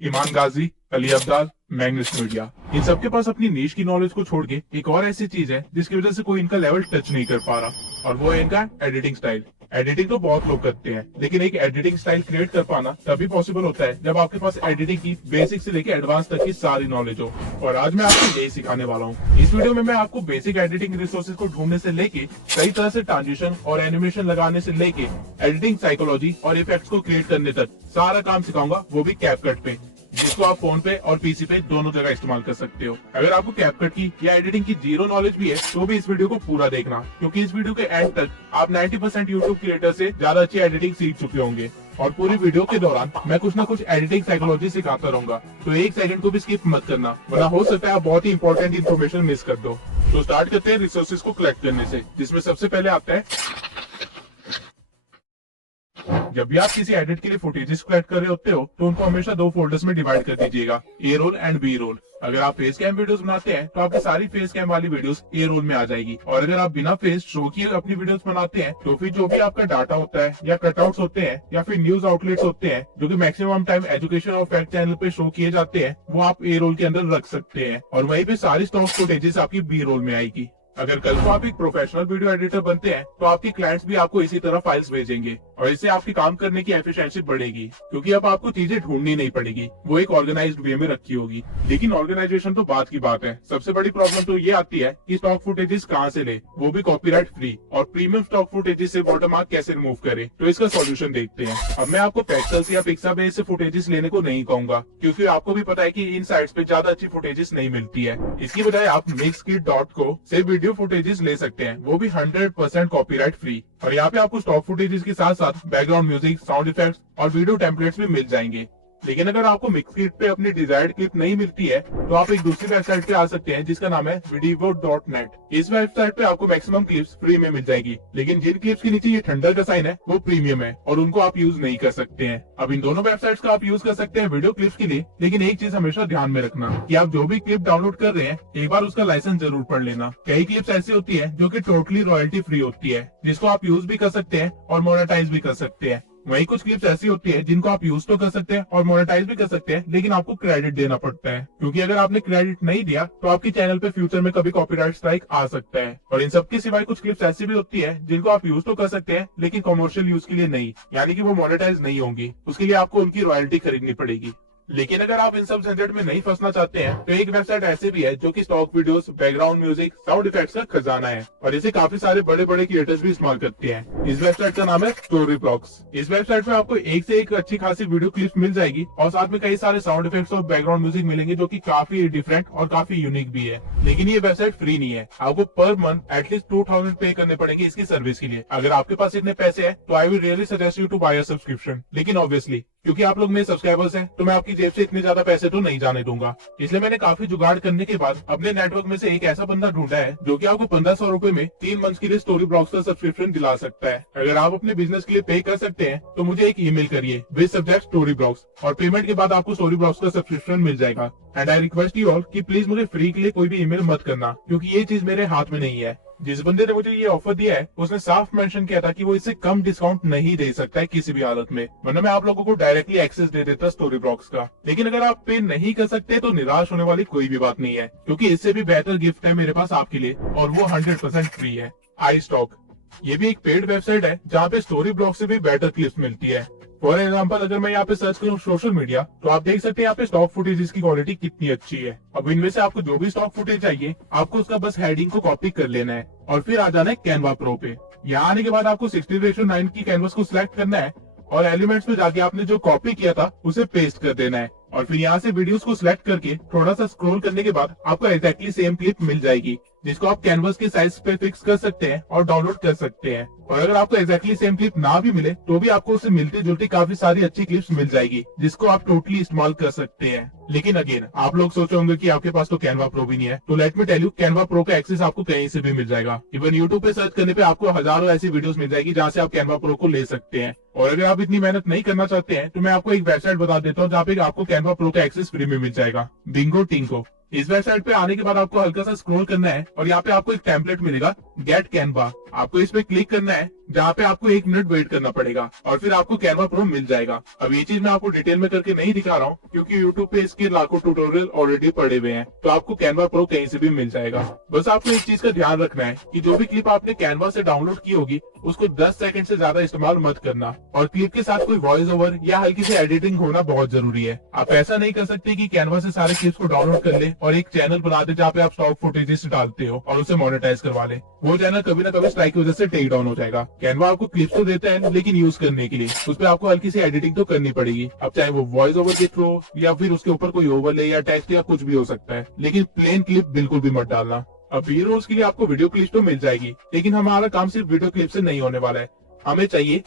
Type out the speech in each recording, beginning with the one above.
ईमान गाजी, Ali Abdal, मैग्निस media, इन सबके पास अपनी नीश की नॉलेज को छोड़ के एक और ऐसी चीज है जिसकी वजह से कोई इनका लेवल टच नहीं कर पा रहा, और वो है इनका एडिटिंग स्टाइल। एडिटिंग तो बहुत लोग करते हैं, लेकिन एक एडिटिंग स्टाइल क्रिएट कर पाना तभी पॉसिबल होता है जब आपके पास एडिटिंग की बेसिक से लेकर एडवांस तक की सारी नॉलेज हो। और आज मैं आपको यही सिखाने वाला हूँ। इस वीडियो में मैं आपको बेसिक एडिटिंग रिसोर्सेज को ढूंढने से लेके सही तरह से ट्रांजिशन और एनिमेशन लगाने से लेके एडिटिंग साइकोलॉजी और इफेक्ट्स को क्रिएट करने तक सारा काम सिखाऊंगा, वो भी कैपकट पे, जिसको आप फोन पे और पीसी पे दोनों जगह इस्तेमाल कर सकते हो। अगर आपको कैपकट की या एडिटिंग की जीरो नॉलेज भी है तो भी इस वीडियो को पूरा देखना, क्योंकि इस वीडियो के एंड तक आप 90% यूट्यूब क्रिएटर से ज्यादा अच्छी एडिटिंग सीख चुके होंगे। और पूरी वीडियो के दौरान मैं कुछ ना कुछ एडिटिंग साइकोलॉजी सिखाता रहूंगा, तो एक सेकंड को भी स्किप मत करना, वरना हो सकता है आप बहुत ही इंपॉर्टेंट इन्फॉर्मेशन मिस कर दो। तो स्टार्ट करते हैं रिसोर्सेज को कलेक्ट करने से, जिसमें सबसे पहले आता है, जब भी आप किसी एडिट के लिए फुटेजेस कलेक्ट कर रहे होते हो तो उनको हमेशा दो फोल्डर्स में डिवाइड कर दीजिएगा, ए रोल एंड बी रोल। अगर आप फेस कैम वीडियोस बनाते हैं तो आपकी सारी फेस कैम वाली वीडियोस ए रोल में आ जाएगी, और अगर आप बिना फेस शो किए अपनी वीडियोस बनाते हैं तो फिर जो भी आपका डाटा होता है या कटआउट्स होते हैं या फिर न्यूज आउटलेट्स होते हैं जो कि मैक्सिमम टाइम एजुकेशन और फैक्ट चैनल पे शो किए जाते हैं, वो आप ए रोल के अंदर रख सकते हैं, और वहीं पे सारी स्टॉक फुटेजेस आपकी बी रोल में आएगी। अगर कल को आप एक प्रोफेशनल वीडियो एडिटर बनते हैं तो आपके क्लाइंट्स भी आपको इसी तरह फाइल्स भेजेंगे, और इससे आपकी काम करने की एफिशिएंसी बढ़ेगी, क्योंकि अब आपको चीजें ढूंढनी नहीं पड़ेगी, वो एक ऑर्गेनाइज्ड वे में रखी होगी। लेकिन ऑर्गेनाइजेशन तो बात की बात है, सबसे बड़ी प्रॉब्लम तो ये आती है कि स्टॉक फुटेजेस कहाँ से ले, वो भी कॉपीराइट फ्री, और प्रीमियम स्टॉक फुटेजेस से वाटरमार्क कैसे रिमूव करे। तो इसका सॉल्यूशन देखते हैं। अब मैं आपको पेक्सल्स या पिक्साबेस से फुटेजेस लेने को नहीं कहूंगा, क्योंकि आपको भी पता है कि इन साइट्स पे ज्यादा अच्छी फुटेजेस नहीं मिलती है। इसकी बजाय आप mixkit.co से वीडियो फुटेजेस ले सकते हैं, वो भी 100% कॉपीराइट फ्री, और यहाँ पे आपको स्टॉक फुटेजेस के साथ साथ बैकग्राउंड म्यूजिक, साउंड इफेक्ट्स और वीडियो टेम्पलेट्स भी मिल जाएंगे। लेकिन अगर आपको मिक्सकिट पे अपनी डिजायर्ड क्लिप नहीं मिलती है तो आप एक दूसरी वेबसाइट पे आ सकते हैं, जिसका नाम है videvo.net। इस वेबसाइट पे आपको मैक्सिमम क्लिप्स फ्री में मिल जाएगी, लेकिन जिन क्लिप्स के नीचे ये थंडर का साइन है वो प्रीमियम है और उनको आप यूज नहीं कर सकते हैं। अब इन दोनों वेबसाइट्स का आप यूज कर सकते हैं वीडियो क्लिप्स के लिए, लेकिन एक चीज हमेशा ध्यान में रखना कि आप जो भी क्लिप डाउनलोड कर रहे हैं एक बार उसका लाइसेंस जरूर पढ़ लेना। कई क्लिप्स ऐसी होती है जो कि टोटली रॉयल्टी फ्री होती है, जिसको आप यूज भी कर सकते हैं और मोनेटाइज भी कर सकते हैं। वही कुछ क्लिप्स ऐसी होती है जिनको आप यूज तो कर सकते हैं और मोनेटाइज भी कर सकते हैं, लेकिन आपको क्रेडिट देना पड़ता है, क्योंकि अगर आपने क्रेडिट नहीं दिया तो आपके चैनल पे फ्यूचर में कभी कॉपीराइट स्ट्राइक आ सकता है। और इन सबके सिवाय कुछ क्लिप्स ऐसी भी होती है जिनको आप यूज तो कर सकते हैं, लेकिन कमर्शियल यूज के लिए नहीं, यानी कि वो मोनेटाइज नहीं होंगी, उसके लिए आपको उनकी रॉयल्टी खरीदनी पड़ेगी। लेकिन अगर आप इन सब झंझट में नहीं फंसना चाहते हैं तो एक वेबसाइट ऐसी भी है जो कि stock videos, background music, sound effects का खजाना है, और इसे काफी सारे बड़े बड़े क्रिएटर्स भी इस्तेमाल करते हैं। इस वेबसाइट का नाम है स्टोरीब्लॉक्स। इस वेबसाइट पे आपको एक से एक अच्छी खासी वीडियो क्लिप्स मिल जाएगी, और साथ में कई सारे साउंड इफेक्ट्स और बैकग्राउंड म्यूजिक मिलेंगे जो कि काफी डिफरेंट और काफी यूनिक भी है। लेकिन ये वेबसाइट फ्री नहीं है, आपको पर मंथ एटलीस्ट 2000 पे करने पड़ेंगे इसकी सर्विस के लिए। अगर आपके पास इतने पैसे हैं तो I will really suggest you to buy a subscription, लेकिन ऑब्वियसली क्योंकि आप लोग मेरे सब्सक्राइबर्स हैं तो मैं आपकी जेब से इतने ज्यादा पैसे तो नहीं जाने दूंगा। इसलिए मैंने काफी जुगाड़ करने के बाद अपने नेटवर्क में से एक ऐसा बंदा ढूंढा है जो कि आपको 1500 रुपए में 3 मंथ के लिए स्टोरी ब्लॉग्स का सब्सक्रिप्शन दिला सकता है। अगर आप अपने बिजनेस के लिए पे कर सकते हैं तो मुझे एक ईमेल करिए विद सब्जेक्ट स्टोरी ब्लॉग्स, और पेमेंट के बाद आपको स्टोरी ब्लॉग्स का सब्सक्रिप्शन मिल जाएगा। And I request you all कि प्लीज मुझे फ्री के लिए कोई भी ईमेल मत करना, क्योंकि ये चीज मेरे हाथ में नहीं है। जिस बंदे ने मुझे ये ऑफर दिया है उसने साफ मेंशन किया था कि वो इससे कम डिस्काउंट नहीं दे सकता है किसी भी हालत में, वरना मैं आप लोगों को डायरेक्टली एक्सेस दे देता स्टोरी ब्लॉग्स का। लेकिन अगर आप पे नहीं कर सकते तो निराश होने वाली कोई भी बात नहीं है, क्योंकि इससे भी बेहतर गिफ्ट है मेरे पास आपके लिए, और वो 100% फ्री है। आई स्टॉक, ये भी एक पेड वेबसाइट है जहाँ पे स्टोरी ब्लॉग से भी बेटर क्लिप्स मिलती है। फॉर एग्जाम्पल, अगर मैं यहाँ पे सर्च करूँ सोशल मीडिया तो आप देख सकते हैं यहाँ पे स्टॉक फुटेज की क्वालिटी कितनी अच्छी है। अब इनमें से आपको जो भी स्टॉक फुटेज चाहिए आपको उसका बस हेडिंग को कॉपी कर लेना है और फिर आ जाना है कैनवा प्रो पे। यहाँ आने के बाद आपको 16:9 की कैनवस को सिलेक्ट करना है और एलिमेंट्स में जाके आपने जो कॉपी किया था उसे पेस्ट कर देना है, और फिर यहाँ से वीडियोस को सिलेक्ट करके थोड़ा सा स्क्रॉल करने के बाद आपको एक्जैक्टली सेम क्लिप मिल जाएगी, जिसको आप कैनवस के साइज पे फिक्स कर सकते हैं और डाउनलोड कर सकते हैं। और अगर आपको एक्जैक्टली सेम क्लिप ना भी मिले तो भी आपको उससे मिलती जुलती काफी सारी अच्छी क्लिप्स मिल जाएगी, जिसको आप टोटली इस्तेमाल कर सकते हैं। लेकिन अगेन आप लोग सोचे होंगे कि आपके पास तो कैनवा प्रो भी नहीं है, तो let me tell you, Canva Pro का एक्सेस आपको कहीं से भी मिल जाएगा। इवन यूट्यूब पे सर्च करने पे आपको हजारों ऐसी वीडियोस मिल जाएगी जहाँ से आप कैनवा प्रो को ले सकते हैं। और अगर आप इतनी मेहनत नहीं करना चाहते हैं तो मैं आपको एक वेबसाइट बता देता हूँ जहाँ पे आपको कैनवा प्रो का एक्सेस फ्री में मिल जाएगा, बिंगो टिंको। इस वेबसाइट पे आने के बाद आपको हल्का सा स्क्रॉल करना है और यहाँ पे आपको एक टेम्पलेट मिलेगा गेट कैनवा। आपको इस पे क्लिक करना है, जहाँ पे आपको 1 मिनट वेट करना पड़ेगा और फिर आपको कैनवा प्रो मिल जाएगा। अब ये चीज मैं आपको डिटेल में करके नहीं दिखा रहा हूँ, क्योंकि यूट्यूब पे इसके लाखों ट्यूटोरियल ऑलरेडी पड़े हुए हैं, तो आपको कैनवा प्रो कहीं से भी मिल जाएगा। बस आपको एक चीज का ध्यान रखना है कि जो भी क्लिप आपने कैनवा से डाउनलोड की होगी उसको 10 सेकंड से ज्यादा इस्तेमाल मत करना, और क्लिप के साथ कोई वॉइस ओवर या हल्की सी एडिटिंग होना बहुत जरूरी है। आप ऐसा नहीं कर सकते कि कैनवा से सारे क्लिप्स को डाउनलोड कर ले और एक चैनल बना दे जहाँ पे आप स्टॉक फुटेजेस डालते हो और उसे मोनेटाइज करवा ले। वो चैनल कभी ना कभी स्ट्राइक की वजह से टेक डाउन हो जाएगा। कैनवा आपको क्लिप्स तो देता है, लेकिन यूज करने के लिए उस पर आपको हल्की सी एडिटिंग तो करनी पड़ेगी। अब चाहे वो वॉइस ओवर के थ्रू या फिर उसके ऊपर कोई ओवरले या टेक्स्ट या कुछ भी हो सकता है, लेकिन प्लेन क्लिप बिल्कुल भी मत डालना। अब बी रोल्स के लिए आपको वीडियो क्लिप तो मिल जाएगी, लेकिन हमारा काम सिर्फ वीडियो क्लिप से नहीं होने वाला है। हमें चाहिए,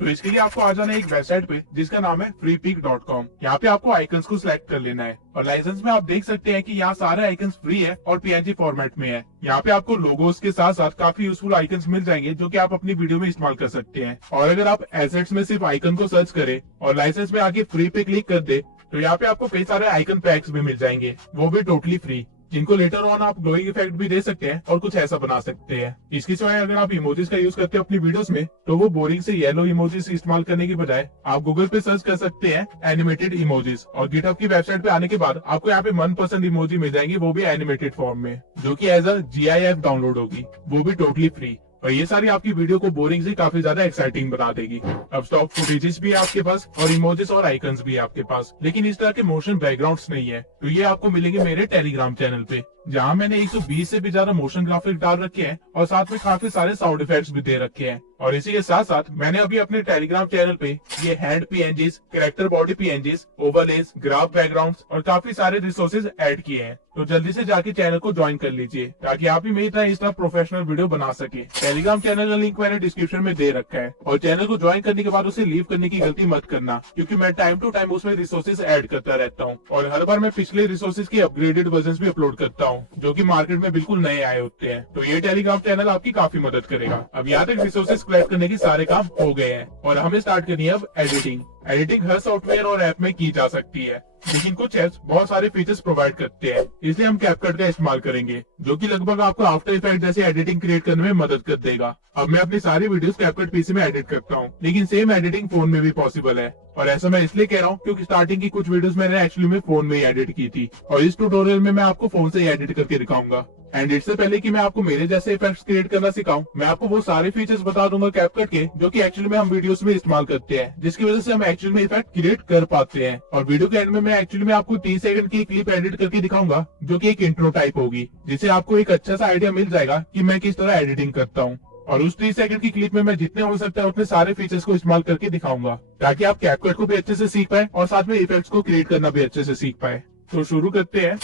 तो इसके लिए आपको आ जाना है एक वेबसाइट पे जिसका नाम है freepik.com। यहाँ पे आपको आइकन्स को सिलेक्ट कर लेना है और लाइसेंस में आप देख सकते हैं कि यहाँ सारे आइकन्स फ्री है और PNG फॉर्मेट में है। यहाँ पे आपको लोगोस के साथ साथ काफी यूजफुल आइकन्स मिल जाएंगे जो कि आप अपनी वीडियो में इस्तेमाल कर सकते हैं। और अगर आप एसेट्स में सिर्फ आइकन को सर्च करें और लाइसेंस में आके फ्री पे क्लिक कर दे, तो यहाँ पे आपको कई सारे आइकन पैक्स भी मिल जाएंगे, वो भी टोटली फ्री, जिनको लेटर ऑन आप ग्लोइंग इफेक्ट भी दे सकते हैं और कुछ ऐसा बना सकते हैं। इसके सिवाय अगर आप इमोजीज का यूज करते हैं अपनी वीडियोस में, तो वो बोरिंग से येलो इमोजीज इस्तेमाल करने की बजाय आप गूगल पे सर्च कर सकते हैं एनिमेटेड इमोजीज, और गिटहब की वेबसाइट पे आने के बाद आपको यहाँ पे मनपसंद इमोजी मिल जाएंगी, वो भी एनिमेटेड फॉर्म में, जो कि एज अ GIF डाउनलोड होगी, वो भी टोटली फ्री। और ये सारी आपकी वीडियो को बोरिंग से काफी ज्यादा एक्साइटिंग बना देगी। अब स्टॉक फुटेजेस भी है आपके पास और इमोजेस और आइकन्स भी है आपके पास, लेकिन इस तरह के मोशन बैकग्राउंड्स नहीं है। तो ये आपको मिलेंगे मेरे टेलीग्राम चैनल पे, जहाँ मैंने 120 से भी ज्यादा मोशन ग्राफिक डाल रखे हैं और साथ में काफी सारे साउंड इफेक्ट्स भी दे रखे हैं। और इसी के साथ साथ मैंने अभी अपने टेलीग्राम चैनल पे ये hand PNGs, character body PNGs, overlays, graph backgrounds और काफी सारे रिसोर्सेज ऐड किए हैं। तो जल्दी से जाके चैनल को ज्वाइन कर लीजिए ताकि आप भी मेरी तरह इस तरह प्रोफेशनल वीडियो बना सके। टेलीग्राम चैनल का लिंक मैंने डिस्क्रिप्शन में दे रखा है, और चैनल को ज्वाइन करने के बाद उसे लीव करने की गलती मत करना, क्योंकि मैं टाइम टू टाइम उसमें रिसोर्सेज ऐड करता रहता हूँ और हर बार मैं पिछले रिसोर्सेज की अपग्रेडेड वर्जन भी अपलोड करता हूँ, जो कि मार्केट में बिल्कुल नए आए होते हैं। तो ये टेलीग्राम चैनल आपकी काफी मदद करेगा। अब यहाँ तक रिसोर्सेज कलेक्ट करने की सारे काम हो गए हैं और हमें स्टार्ट करनी है अब एडिटिंग। एडिटिंग हर सॉफ्टवेयर और ऐप में की जा सकती है, लेकिन कुछ ऐप्स बहुत सारे फीचर्स प्रोवाइड करते हैं, इसलिए हम कैपकट का इस्तेमाल करेंगे, जो कि लगभग आपको आफ्टर इफेक्ट जैसे एडिटिंग क्रिएट करने में मदद कर देगा। अब मैं अपनी सारी वीडियोस कैपकट PC में एडिट करता हूँ, लेकिन सेम एडिटिंग फोन में भी पॉसिबल है। और ऐसा मैं इसलिए कह रहा हूँ क्योंकि स्टार्टिंग की कुछ वीडियोस मैंने एक्चुअली में फोन में ही एडिट की थी, और इस ट्यूटोरियल में मैं आपको फोन से ही एडिट करके दिखाऊंगा। एंड इससे पहले कि मैं आपको मेरे जैसे इफेक्ट्स क्रिएट करना सिखाऊं, मैं आपको वो सारे फीचर्स बता दूंगा कैपकट के जो कि एक्चुअली में हम वीडियोस में इस्तेमाल करते हैं, जिसकी वजह से हम एक्चुअली में इफेक्ट क्रिएट कर पाते हैं। और वीडियो के एंड में मैं एक्चुअली में आपको 30 सेकंड की क्लिप एडिट करके दिखाऊंगा, जो कि एक इंट्रो टाइप होगी, जिससे आपको एक अच्छा सा आइडिया मिल जाएगा कि मैं किस तरह एडिटिंग करता हूँ। और उस 30 सेकंड की क्लिप में मैं जितने हो सकता है उतने सारे फीचर्स को इस्तेमाल करके दिखाऊंगा, ताकि आप कैपकट को भी अच्छे से सीख पाए और साथ में इफेक्ट्स को क्रिएट करना भी अच्छे से सीख पाए। तो शुरू करते हैं।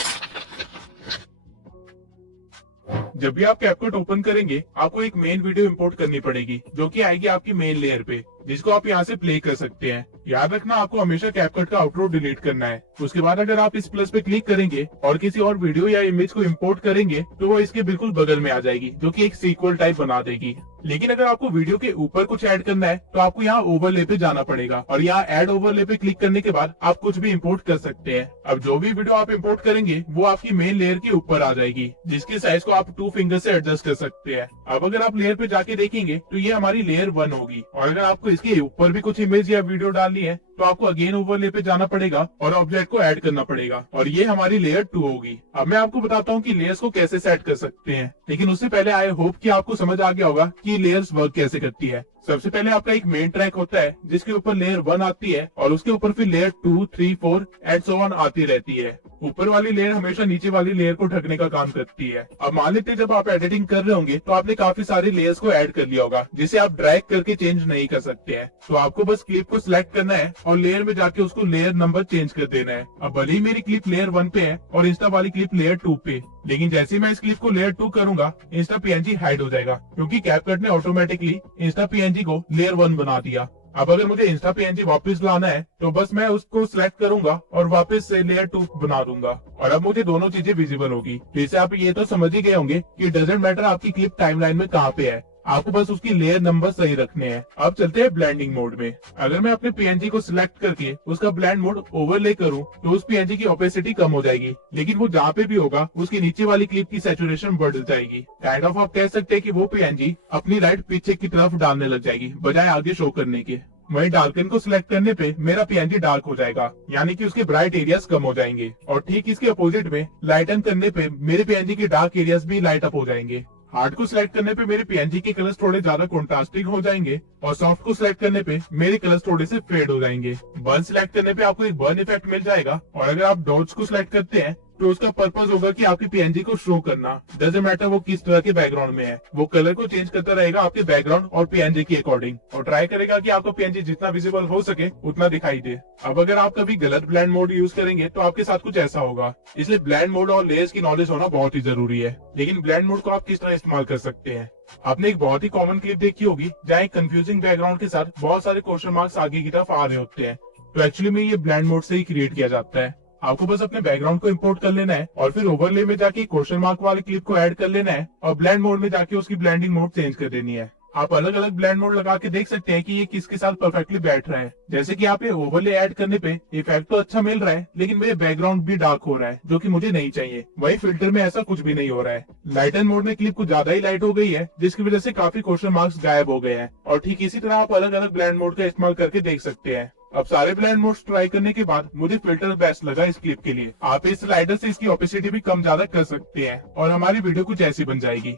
जब भी आप कैपकट ओपन करेंगे, आपको एक मेन वीडियो इंपोर्ट करनी पड़ेगी, जो कि आएगी आपकी मेन लेयर पे, जिसको आप यहाँ से प्ले कर सकते हैं। याद रखना, आपको हमेशा कैपकट का आउटरो डिलीट करना है। उसके बाद अगर आप इस प्लस पे क्लिक करेंगे और किसी और वीडियो या इमेज को इंपोर्ट करेंगे, तो वो इसके बिल्कुल बगल में आ जाएगी, जो कि एक सीक्वल टाइप बना देगी। लेकिन अगर आपको वीडियो के ऊपर कुछ ऐड करना है, तो आपको यहाँ ओवरले पे जाना पड़ेगा, और यहाँ ऐड ओवरले पे क्लिक करने के बाद आप कुछ भी इंपोर्ट कर सकते हैं। अब जो भी वीडियो आप इंपोर्ट करेंगे वो आपकी मेन लेयर के ऊपर आ जाएगी, जिसके साइज को आप 2 फिंगर से एडजस्ट कर सकते हैं। अब अगर आप लेयर पे जाके देखेंगे तो ये हमारी लेयर 1 होगी, और अगर आपको इसके ऊपर भी कुछ इमेज या वीडियो डालनी है तो आपको अगेन ओवरले पे जाना पड़ेगा और ऑब्जेक्ट को ऐड करना पड़ेगा, और ये हमारी लेयर 2 होगी। अब मैं आपको बताता हूँ कि लेयर्स को कैसे सेट कर सकते हैं, लेकिन उससे पहले आई होप कि आपको समझ आ गया होगा कि लेयर्स वर्क कैसे करती है। सबसे पहले आपका एक मेन ट्रैक होता है जिसके ऊपर लेयर 1 आती है, और उसके ऊपर फिर लेयर 2, 3, 4 एंड सो ऑन आती रहती है। ऊपर वाली लेयर हमेशा नीचे वाली लेयर को ढकने का काम करती है। अब मान लेते हैं जब आप एडिटिंग कर रहे होंगे तो आपने काफी सारी लेयर्स को ऐड कर लिया होगा, जिसे आप ड्रैग करके चेंज नहीं कर सकते हैं। तो आपको बस क्लिप को सिलेक्ट करना है और लेयर में जाके उसको लेयर नंबर चेंज कर देना है। अब भले ही मेरी क्लिप लेयर 1 पे है और इंस्टा वाली क्लिप लेयर 2 पे, लेकिन जैसे ही मैं इस क्लिप को लेयर 2 करूंगा, इंस्टा PNG हाइड हो जाएगा, क्योंकि कैपकट ने ऑटोमेटिकली इंस्टा PNG को लेयर 1 बना दिया। अब अगर मुझे इंस्टा PNG वापस लाना है तो बस मैं उसको सिलेक्ट करूंगा और वापस से लेयर 2 बना दूंगा, और अब मुझे दोनों चीजें विजिबल होगी। जैसे आप ये तो समझ ही गए होंगे कि डजेंट मैटर आपकी क्लिप टाइमलाइन में कहाँ पे है, आपको बस उसकी लेयर नंबर सही रखने हैं। अब चलते हैं ब्लेंडिंग मोड में। अगर मैं अपने पीएनजी को सिलेक्ट करके उसका ब्लेंड मोड ओवरले करूं तो उस पीएनजी की ओपेसिटी कम हो जाएगी, लेकिन वो जहाँ पे भी होगा उसके नीचे वाली क्लिप की सैचुरेशन बढ़ जाएगी। काइंड ऑफ आप कह सकते हैं कि वो पीएनजी अपनी लाइट पीछे की तरफ डालने लग जाएगी बजाय आगे शो करने के। वहीं डार्कन को सिलेक्ट करने पे मेरा पीएनजी डार्क हो जाएगा, यानी कि उसके ब्राइट एरियाज कम हो जाएंगे। और ठीक इसके अपोजिट में लाइटन करने पे मेरे पीएनजी के डार्क एरियाज भी लाइट अप हो जाएंगे। हार्ड को सिलेक्ट करने पे मेरे पीएनजी के कलर्स थोड़े ज्यादा कॉन्ट्रास्टिंग हो जाएंगे और सॉफ्ट को सिलेक्ट करने पे मेरे कलर्स थोड़े से फेड हो जाएंगे। बर्न सिलेक्ट करने पे आपको एक बर्न इफेक्ट मिल जाएगा और अगर आप डॉट्स को सिलेक्ट करते हैं तो उसका पर्पज होगा कि आपकी पीएनजी को शो करना। डजंट मैटर वो किस तरह के बैकग्राउंड में है, वो कलर को चेंज करता रहेगा आपके बैकग्राउंड और पीएनजी के अकॉर्डिंग और ट्राई करेगा कि आपका पीएनजी जितना विजिबल हो सके उतना दिखाई दे। अब अगर आप कभी गलत ब्लेंड मोड यूज करेंगे तो आपके साथ कुछ ऐसा होगा। इसलिए ब्लेंड मोड और लेयर्स की नॉलेज होना बहुत ही जरूरी है। लेकिन ब्लेंड मोड को आप किस तरह इस्तेमाल कर सकते हैं? आपने एक बहुत ही कॉमन क्लिप देखी होगी जहाँ एक कंफ्यूजिंग बैकग्राउंड के साथ बहुत सारे क्वेश्चन मार्क्स आगे की तरफ आ रहे होते हैं। तो एक्चुअली में ये ब्लेंड मोड से ही क्रिएट किया जाता है। आपको बस अपने बैकग्राउंड को इंपोर्ट कर लेना है और फिर ओवरले में जाके क्वेश्चन मार्क वाली क्लिप को ऐड कर लेना है और ब्लेंड मोड में जाके उसकी ब्लेंडिंग मोड चेंज कर देनी है। आप अलग अलग ब्लेंड मोड लगा के देख सकते हैं कि ये किसके साथ परफेक्टली बैठ रहा है। जैसे कि आप ये ओवरले ऐड करने पे इफेक्ट तो अच्छा मिल रहा है, लेकिन मेरे बैकग्राउंड भी डार्क हो रहा है जो कि मुझे नहीं चाहिए। वही फिल्टर में ऐसा कुछ भी नहीं हो रहा है। लाइटन मोड में क्लिप कुछ ज्यादा ही लाइट हो गई है, जिसकी वजह से काफी क्वेश्चन मार्क्स गायब हो गए हैं। और ठीक इसी तरह आप अलग अलग ब्लेंड मोड का इस्तेमाल करके देख सकते हैं। अब सारे ब्लेंड मोड्स ट्राई करने के बाद मुझे फिल्टर बेस्ट लगा इस क्लिप के लिए। आप इस स्लाइडर से इसकी ओपेसिटी भी कम ज्यादा कर सकते हैं और हमारी वीडियो कुछ ऐसी बन जाएगी।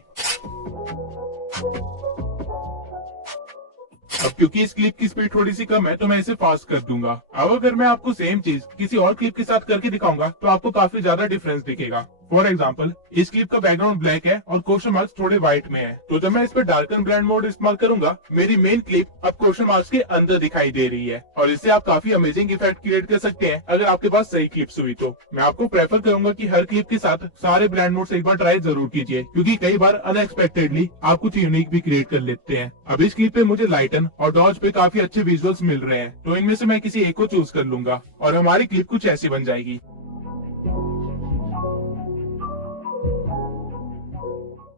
अब क्योंकि इस क्लिप की स्पीड थोड़ी सी कम है तो मैं इसे फास्ट कर दूंगा। अब अगर मैं आपको सेम चीज किसी और क्लिप के साथ करके दिखाऊंगा तो आपको काफी ज्यादा डिफरेंस दिखेगा। फॉर एग्जाम्पल, इस क्लिप का बैकग्राउंड ब्लैक है और क्वेश्चन मार्क्स थोड़े व्हाइट में है, तो जब मैं इस पर डार्कन ब्लेंड मोड इस्तेमाल करूंगा मेरी मेन क्लिप अब क्वेश्चन मार्क्स के अंदर दिखाई दे रही है और इससे आप काफी अमेजिंग इफेक्ट क्रिएट कर सकते हैं अगर आपके पास सही क्लिप्स हुई तो। मैं आपको प्रेफर करूंगा कि हर क्लिप के साथ सारे ब्लेंड मोड्स एक बार ट्राई जरूर कीजिए, क्योंकि कई बार अनएक्सपेक्टेडली आप कुछ यूनिक भी क्रिएट कर लेते हैं। अब इस क्लिप पे मुझे लाइटन और डॉज पे काफी अच्छे विजुअल्स मिल रहे हैं, तो इनमें से मैं किसी एक को चूज कर लूंगा और हमारी क्लिप कुछ ऐसी बन जाएगी।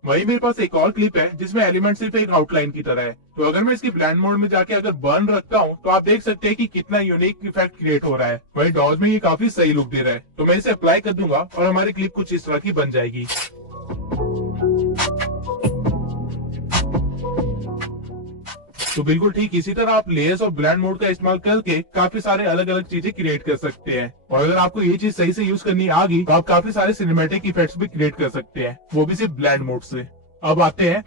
वही मेरे पास एक और क्लिप है जिसमें एलिमेंट सिर्फ एक आउटलाइन की तरह है, तो अगर मैं इसकी ब्लेंड मोड में जाके अगर बर्न रखता हूँ तो आप देख सकते हैं कि कितना यूनिक इफेक्ट क्रिएट हो रहा है। वही डॉज में ये काफी सही लुक दे रहा है, तो मैं इसे अप्लाई कर दूंगा और हमारी क्लिप कुछ इस तरह की बन जाएगी। तो बिल्कुल ठीक इसी तरह आप लेयर्स और ब्लेंड मोड का इस्तेमाल करके काफी सारे अलग अलग चीजें क्रिएट कर सकते हैं। और अगर आपको ये चीज सही से यूज करनी आ गई तो आप काफी सारे सिनेमैटिक इफेक्ट्स भी क्रिएट कर सकते हैं, वो भी सिर्फ ब्लेंड मोड से। अब आते हैं,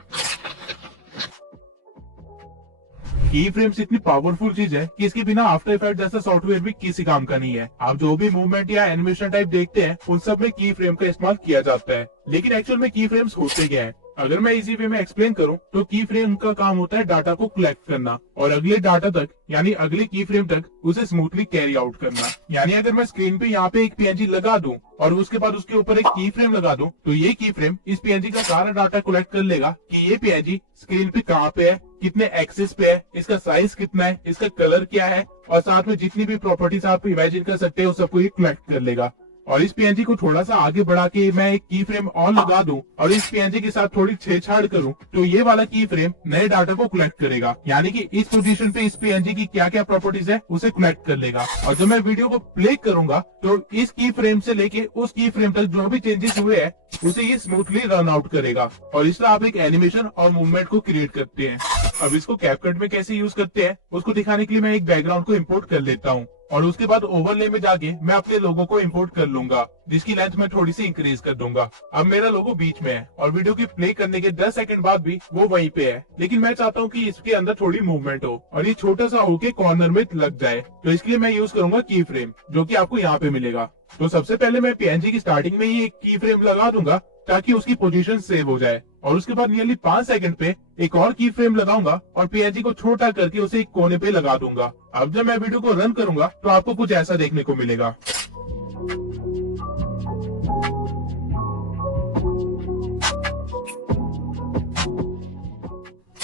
की फ्रेम्स इतनी पावरफुल चीज है कि इसके बिना आफ्टर इफेक्ट जैसा सॉफ्टवेयर भी किसी काम का नहीं है। आप जो भी मूवमेंट या एनिमेशन टाइप देखते हैं उन सब में की फ्रेम का इस्तेमाल किया जाता है, लेकिन एक्चुअल में की फ्रेम्स होते क्या है? अगर मैं इसी वे में एक्सप्लेन करूं तो की फ्रेम का काम होता है डाटा को कलेक्ट करना और अगले डाटा तक यानी अगले की फ्रेम तक उसे स्मूथली कैरी आउट करना। यानी अगर मैं स्क्रीन पे यहाँ पे एक पीएनजी लगा दूं और उसके बाद उसके ऊपर एक की फ्रेम लगा दूं तो ये की फ्रेम इस पीएनजी का सारा डाटा कलेक्ट कर लेगा कि ये पीएनजी स्क्रीन पे कहाँ पे है, कितने एक्सिस पे है, इसका साइज कितना है, इसका कलर क्या है और साथ में जितनी भी प्रॉपर्टीज आप इमेजिन कर सकते हैं उस सबको ये कलेक्ट कर लेगा। और इस पीएनजी को थोड़ा सा आगे बढ़ा के मैं एक की फ्रेम और लगा दूं और इस पीएनजी के साथ थोड़ी छेड़छाड़ करूं तो ये वाला की फ्रेम नए डाटा को कलेक्ट करेगा, यानी कि इस पोजीशन पे इस पीएनजी की क्या क्या प्रॉपर्टीज है उसे कलेक्ट कर लेगा। और जब मैं वीडियो को प्ले करूंगा तो इस की फ्रेम से लेके उस की फ्रेम तक जो भी चेंजेस हुए हैं उसे ये स्मूथली रन आउट करेगा और इस तरह आप एक एनिमेशन और मूवमेंट को क्रिएट करते हैं। अब इसको कैपकट में कैसे यूज करते हैं उसको दिखाने के लिए मैं एक बैकग्राउंड को इम्पोर्ट कर लेता हूँ और उसके बाद ओवरले में जाके मैं अपने लोगो को इंपोर्ट कर लूंगा, जिसकी लेंथ मैं थोड़ी सी इंक्रीज कर दूंगा। अब मेरा लोगो बीच में है और वीडियो की प्ले करने के 10 सेकंड बाद भी वो वहीं पे है, लेकिन मैं चाहता हूँ कि इसके अंदर थोड़ी मूवमेंट हो और ये छोटा सा होके कॉर्नर में लग जाए, तो इसके लिए मैं यूज करूंगा की फ्रेम, जो कि आपको यहाँ पे मिलेगा। तो सबसे पहले मैं पीएनजी की स्टार्टिंग में ही एक की फ्रेम लगा दूंगा ताकि उसकी पोजीशन सेव हो जाए और उसके बाद नियरली 5 सेकंड पे एक और की फ्रेम लगाऊंगा और पीएनजी को छोटा करके उसे एक कोने पे लगा दूंगा। अब जब मैं वीडियो को रन करूंगा तो आपको कुछ ऐसा देखने को मिलेगा।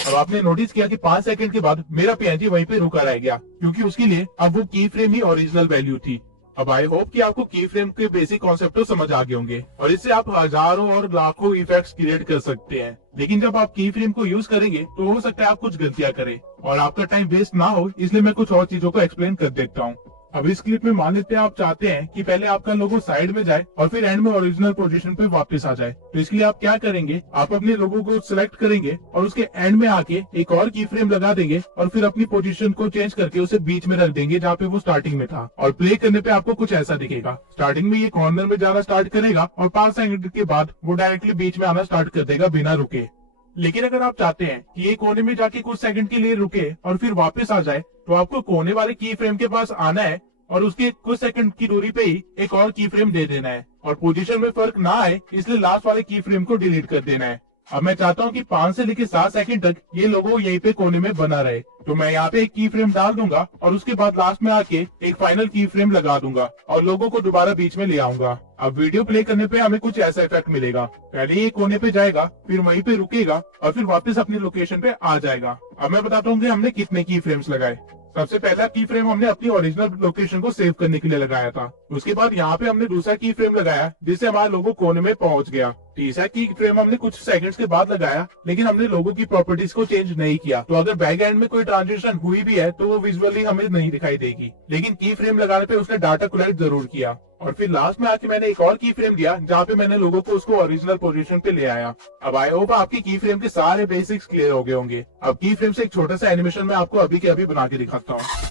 अब आपने नोटिस किया कि 5 सेकंड के बाद मेरा पीएनजी वहीं पे रुका रह गया, क्योंकि उसके लिए अब वो की फ्रेम ही ओरिजिनल वैल्यू थी। अब आई होप कि आपको की फ्रेम के बेसिक कॉन्सेप्ट तो समझ आ गए होंगे और इससे आप हजारों और लाखों इफेक्ट्स क्रिएट कर सकते हैं। लेकिन जब आप की फ्रेम को यूज करेंगे तो हो सकता है आप कुछ गलतियां करें और आपका टाइम वेस्ट ना हो, इसलिए मैं कुछ और चीजों को एक्सप्लेन कर देता हूँ। अब इस क्लिप में मान लेते हैं आप चाहते हैं कि पहले आपका लोगो साइड में जाए और फिर एंड में ओरिजिनल पोजीशन पे वापस आ जाए। तो इसके लिए आप क्या करेंगे, आप अपने लोगो को सिलेक्ट करेंगे और उसके एंड में आके एक और की फ्रेम लगा देंगे और फिर अपनी पोजीशन को चेंज करके उसे बीच में रख देंगे जहाँ पे वो स्टार्टिंग में था। और प्ले करने पे आपको कुछ ऐसा दिखेगा। स्टार्टिंग में ये कॉर्नर में जाना स्टार्ट करेगा और 5 सेकंड के बाद वो डायरेक्टली बीच में आना स्टार्ट कर देगा बिना रुके। लेकिन अगर आप चाहते हैं कि ये कोने में जाके कुछ सेकंड के लिए रुके और फिर वापस आ जाए, तो आपको कोने वाले की फ्रेम के पास आना है और उसके कुछ सेकंड की दूरी पे ही एक और की फ्रेम दे देना है और पोजीशन में फर्क ना आए इसलिए लास्ट वाले की फ्रेम को डिलीट कर देना है। अब मैं चाहता हूँ कि 5 से लेकर 7 सेकंड तक ये लोगो यहीं पे कोने में बना रहे, तो मैं यहाँ पे एक की फ्रेम डाल दूंगा और उसके बाद लास्ट में आके एक फाइनल की फ्रेम लगा दूंगा और लोगो को दोबारा बीच में ले आऊंगा। अब वीडियो प्ले करने पे हमें कुछ ऐसा इफेक्ट मिलेगा। पहले ये कोने पे जाएगा, फिर वहीं पे रुकेगा और फिर वापस अपनी लोकेशन पे आ जाएगा। अब मैं बताता हूँ कि हमने कितने की फ्रेम्स लगाए। सबसे पहला की फ्रेम हमने अपनी ओरिजिनल लोकेशन को सेव करने के लिए लगाया था। उसके बाद यहाँ पे हमने दूसरा की फ्रेम लगाया जिससे हमारा लोगो कोने में पहुंच गया। तीसरा की फ्रेम हमने कुछ सेकंड्स के बाद लगाया, लेकिन हमने लोगो की प्रॉपर्टीज को चेंज नहीं किया, तो अगर बैक एंड में कोई ट्रांजिशन हुई भी है तो वो विजुअली हमें नहीं दिखाई देगी। लेकिन की फ्रेम लगाने पे उसने डाटा कलेक्ट जरूर किया। और फिर लास्ट में आके मैंने एक और की फ्रेम दिया जहाँ पे मैंने लोगों को उसको ओरिजिनल पोजीशन पे ले आया। अब आई होप आपकी की फ्रेम के सारे बेसिक्स क्लियर हो गए होंगे। अब की फ्रेम से एक छोटा सा एनिमेशन मैं आपको अभी के अभी बना के दिखाता हूँ।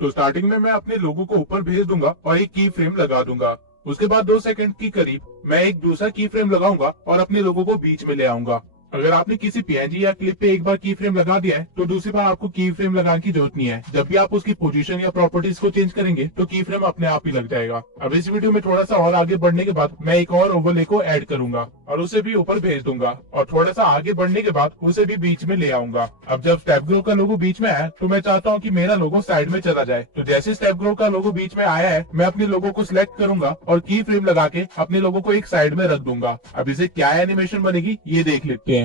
तो स्टार्टिंग में मैं अपने लोगों को ऊपर भेज दूंगा और एक की फ्रेम लगा दूंगा। उसके बाद 2 सेकंड की करीब मैं एक दूसरा की फ्रेम लगाऊंगा और अपने लोगों को बीच में ले आऊंगा। अगर आपने किसी पीएनजी या क्लिप पे एक बार की फ्रेम लगा दिया है तो दूसरी बार आपको की फ्रेम लगाने की जरूरत नहीं है। जब भी आप उसकी पोजीशन या प्रॉपर्टीज को चेंज करेंगे तो की फ्रेम अपने आप ही लग जाएगा। अब इस वीडियो में थोड़ा सा और आगे बढ़ने के बाद मैं एक और ओवरले को ऐड करूंगा और उसे भी ऊपर भेज दूंगा और थोड़ा सा आगे बढ़ने के बाद उसे भी बीच में ले आऊंगा। अब जब स्टेप ग्रो का लोगो बीच में आया तो मैं चाहता हूँ कि मेरा लोगो साइड में चला जाए। तो जैसे स्टेप ग्रो का लोगो बीच में आया है, मैं अपने लोगो को सिलेक्ट करूंगा और की फ्रेम लगा के अपने लोगो को एक साइड में रख दूंगा। अब इसे क्या एनिमेशन बनेगी ये देख लेते हैं।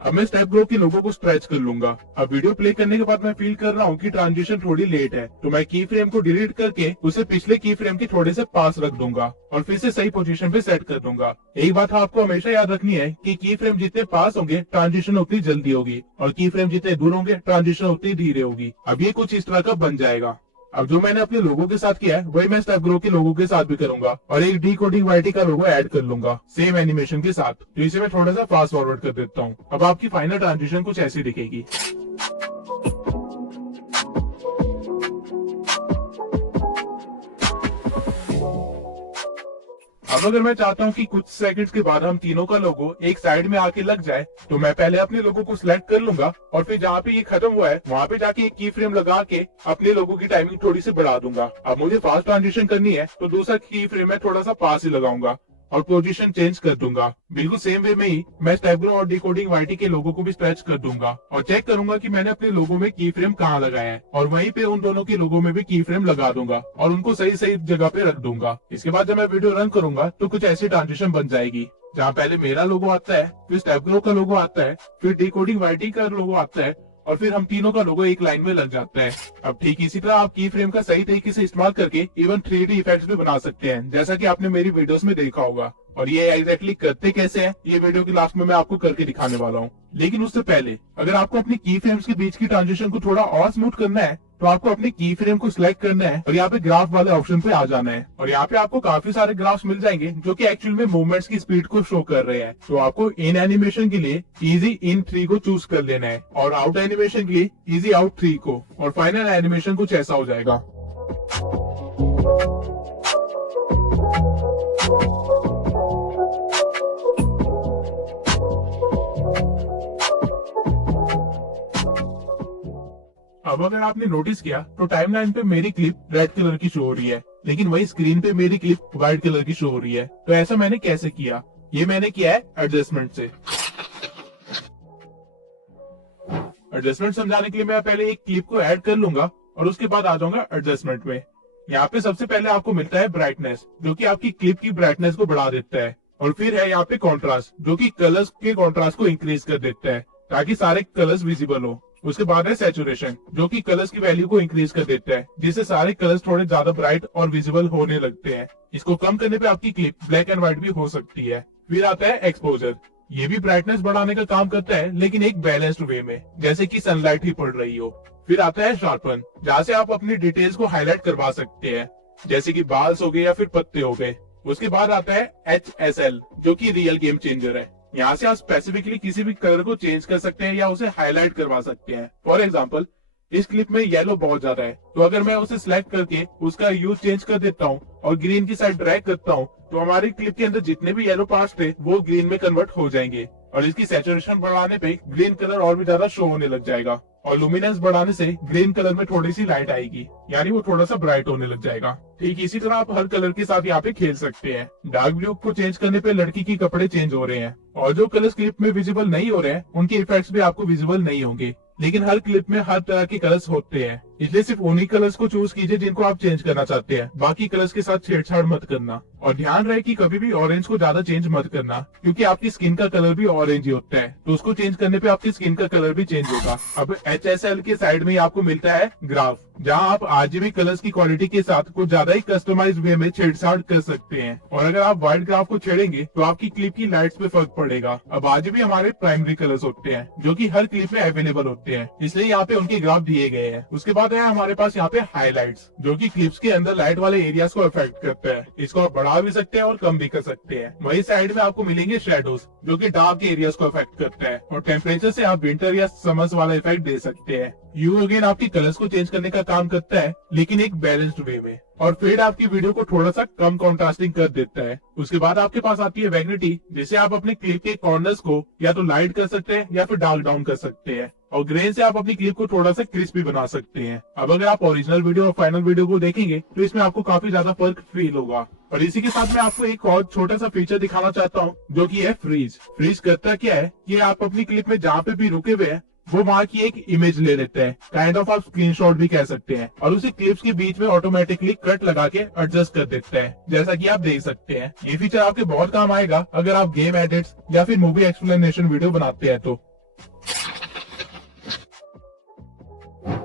अब मैं स्टेप ग्रो के लोगों को स्ट्रेच कर लूंगा। अब वीडियो प्ले करने के बाद मैं फील कर रहा हूँ कि ट्रांजिशन थोड़ी लेट है, तो मैं की फ्रेम को डिलीट करके उसे पिछले की फ्रेम के थोड़े से पास रख दूंगा और फिर से सही पोजीशन पे सेट कर दूंगा। एक बात आपको हमेशा याद रखनी है कि की फ्रेम जितने पास होंगे ट्रांजिशन उतनी जल्दी होगी और की फ्रेम जितने दूर होंगे ट्रांजिशन उतनी धीरे होगी। अब ये कुछ इस तरह का बन जाएगा। अब जो मैंने अपने लोगों के साथ किया है वही मैं स्टेप ग्रो के लोगों के साथ भी करूंगा और एक डिकोडिंग वाईटी का लोगो ऐड कर लूंगा सेम एनिमेशन के साथ। तो इसे मैं थोड़ा सा फास्ट फॉरवर्ड कर देता हूँ। अब आपकी फाइनल ट्रांजिशन कुछ ऐसी दिखेगी। अब अगर मैं चाहता हूँ कि कुछ सेकंड्स के बाद हम तीनों का लोगो एक साइड में आके लग जाए, तो मैं पहले अपने लोगो को सिलेक्ट कर लूंगा और फिर जहाँ पे ये खत्म हुआ है वहाँ पे जाके एक की फ्रेम लगा के अपने लोगो की टाइमिंग थोड़ी सी बढ़ा दूंगा। अब मुझे फास्ट ट्रांजिशन करनी है तो दूसरा की फ्रेम में थोड़ा सा पास ही लगाऊंगा और पोजीशन चेंज कर दूंगा। बिल्कुल सेम वे में ही मैं स्टेप ग्रो और डिकोडिंग वाईटी के लोगों को भी स्ट्रेच कर दूंगा और चेक करूंगा कि मैंने अपने लोगों में की फ्रेम कहाँ लगाया है और वहीं पे उन दोनों के लोगों में भी की फ्रेम लगा दूंगा और उनको सही सही जगह पे रख दूंगा। इसके बाद जब मैं वीडियो रन करूंगा तो कुछ ऐसी ट्रांजिशन बन जाएगी जहाँ पहले मेरा लोगो आता है, फिर स्टेप ग्रो का लोगो आता है, फिर डिकोडिंग वाईटी का लोगो आता है और फिर हम तीनों का लोगो एक लाइन में लग जाता है। अब ठीक इसी तरह आप की फ्रेम का सही तरीके से इस्तेमाल करके इवन 3D इफेक्ट्स भी बना सकते हैं, जैसा कि आपने मेरी वीडियोस में देखा होगा। और ये एग्जैक्टली करते कैसे हैं ये वीडियो के लास्ट में मैं आपको करके दिखाने वाला हूँ। लेकिन उससे पहले अगर आपको अपनी की फ्रेम्स के बीच की ट्रांजिशन को थोड़ा और स्मूथ करना है तो आपको अपनी की फ्रेम को सिलेक्ट करना है और यहाँ पे ग्राफ वाले ऑप्शन पे आ जाना है और यहाँ पे आपको काफी सारे ग्राफ्स मिल जाएंगे जो कि एक्चुअल में मूवमेंट्स की स्पीड को शो कर रहे हैं। तो आपको इन एनिमेशन के लिए इजी इन 3 को चूज कर लेना है और आउट एनिमेशन के लिए इजी आउट 3 को, और फाइनल एनिमेशन कुछ ऐसा हो जाएगा। अब अगर आपने नोटिस किया तो टाइमलाइन पे मेरी क्लिप रेड कलर की शो हो रही है, लेकिन वही स्क्रीन पे मेरी क्लिप व्हाइट कलर की शो हो रही है। तो ऐसा मैंने कैसे किया? ये मैंने किया है एडजस्टमेंट से। एडजस्टमेंट समझाने के लिए मैं पहले एक क्लिप को ऐड कर लूंगा और उसके बाद आ जाऊंगा एडजस्टमेंट में। यहाँ पे सबसे पहले आपको मिलता है ब्राइटनेस, जो कि आपकी क्लिप की ब्राइटनेस को बढ़ा देता है, और फिर है यहाँ पे कॉन्ट्रास्ट, जो कि कलर्स के कॉन्ट्रास्ट को इंक्रीज कर देता है ताकि सारे कलर्स विजिबल हो। उसके बाद है सैचुरेशन, जो कि कलर्स की वैल्यू को इंक्रीज कर देता है, जिससे सारे कलर्स थोड़े ज्यादा ब्राइट और विजिबल होने लगते हैं। इसको कम करने पे आपकी क्लिप ब्लैक एंड व्हाइट भी हो सकती है। फिर आता है एक्सपोजर। ये भी ब्राइटनेस बढ़ाने का काम करता है, लेकिन एक बैलेंस्ड वे में, जैसे कि सनलाइट ही पड़ रही हो। फिर आता है शार्पन, जहाँ से आप अपनी डिटेल्स को हाईलाइट करवा सकते हैं, जैसे कि बाल्स हो गए या फिर पत्ते हो गए। उसके बाद आता है HSL, जो कि रियल गेम चेंजर है। यहाँ से आप स्पेसिफिकली किसी भी कलर को चेंज कर सकते हैं या उसे हाईलाइट करवा सकते हैं। फॉर एग्जाम्पल, इस क्लिप में येलो बहुत ज्यादा है, तो अगर मैं उसे सिलेक्ट करके उसका ह्यू चेंज कर देता हूँ और ग्रीन की साइड ड्रैग करता हूँ, तो हमारी क्लिप के अंदर जितने भी येलो पार्ट्स थे वो ग्रीन में कन्वर्ट हो जाएंगे। और इसकी सैचुरेशन बढ़ाने पे ग्रीन कलर और भी ज्यादा शो होने लग जाएगा, और लुमिनेंस बढ़ाने से ग्रीन कलर में थोड़ी सी लाइट आएगी, यानी वो थोड़ा सा ब्राइट होने लग जाएगा। ठीक इसी तरह आप हर कलर के साथ यहाँ पे खेल सकते हैं। डार्क ब्लू को चेंज करने पे लड़की के कपड़े चेंज हो रहे हैं, और जो कलर्स क्लिप में विजिबल नहीं हो रहे हैं उनके इफेक्ट्स भी आपको विजिबल नहीं होंगे। लेकिन हर क्लिप में हर तरह के कलर्स होते हैं, इसलिए सिर्फ उन्हीं कलर्स को चूज कीजिए जिनको आप चेंज करना चाहते हैं। बाकी कलर्स के साथ छेड़छाड़ मत करना, और ध्यान रहे कि कभी भी ऑरेंज को ज्यादा चेंज मत करना, क्योंकि आपकी स्किन का कलर भी ऑरेंज ही होता है, तो उसको चेंज करने पे आपकी स्किन का कलर भी चेंज होगा। अब HSL के साइड में आपको मिलता है ग्राफ, जहां आप RGB कलर्स की क्वालिटी के साथ कुछ ज्यादा ही कस्टमाइज्ड वे में छेड़छाड़ कर सकते हैं। और अगर आप व्हाइट ग्राफ को छेड़ेंगे तो आपकी क्लिप की लाइट्स पे फर्क पड़ेगा। अब RGB हमारे प्राइमरी कलर्स होते हैं, जो कि हर क्लिप में अवेलेबल होते हैं, इसलिए यहाँ पे उनके ग्राफ दिए गए हैं। उसके बाद है हमारे पास यहाँ पे हाईलाइट्स, जो कि क्लिप्स के अंदर लाइट वाले एरियाज को अफेक्ट करता है। इसको आप बढ़ा भी सकते हैं और कम भी कर सकते हैं। वही साइड में आपको मिलेंगे शेडोज, जो कि डार्क एरियाज को अफेक्ट करता है, और टेम्परेचर से आप विंटर या समर्स वाला इफेक्ट दे सकते हैं। यू अगेन आपकी कलर्स को चेंज करने का काम करता है, लेकिन एक बैलेंस्ड वे में। और फेड आपकी वीडियो को थोड़ा सा कम कॉन्ट्रास्टिंग कर देता है। उसके बाद आपके पास आती है वैग्निटी, जिससे आप अपने क्लिप के कॉर्नर्स को या तो लाइट कर सकते हैं या फिर डार्क डाउन कर सकते हैं। और ग्रेन से आप अपनी क्लिप को थोड़ा सा क्रिस्पी बना सकते हैं। अब अगर आप ओरिजिनल वीडियो और फाइनल वीडियो को देखेंगे तो इसमें आपको काफी ज्यादा फर्क फील होगा। और इसी के साथ मैं आपको एक और छोटा सा फीचर दिखाना चाहता हूँ, जो कि है फ्रीज। फ्रीज करता क्या है कि आप अपनी क्लिप में जहाँ पे भी रुके हुए हैं वो वहाँ की एक इमेज ले लेते हैं, काइंड ऑफ आप स्क्रीनशॉट भी कह सकते हैं, और उसी क्लिप्स के बीच में ऑटोमेटिकली कट लगा के एडजस्ट कर देते हैं, जैसा कि आप देख सकते हैं। ये फीचर आपके बहुत काम आएगा अगर आप गेम एडिट्स या फिर मूवी एक्सप्लेनेशन वीडियो बनाते हैं तो।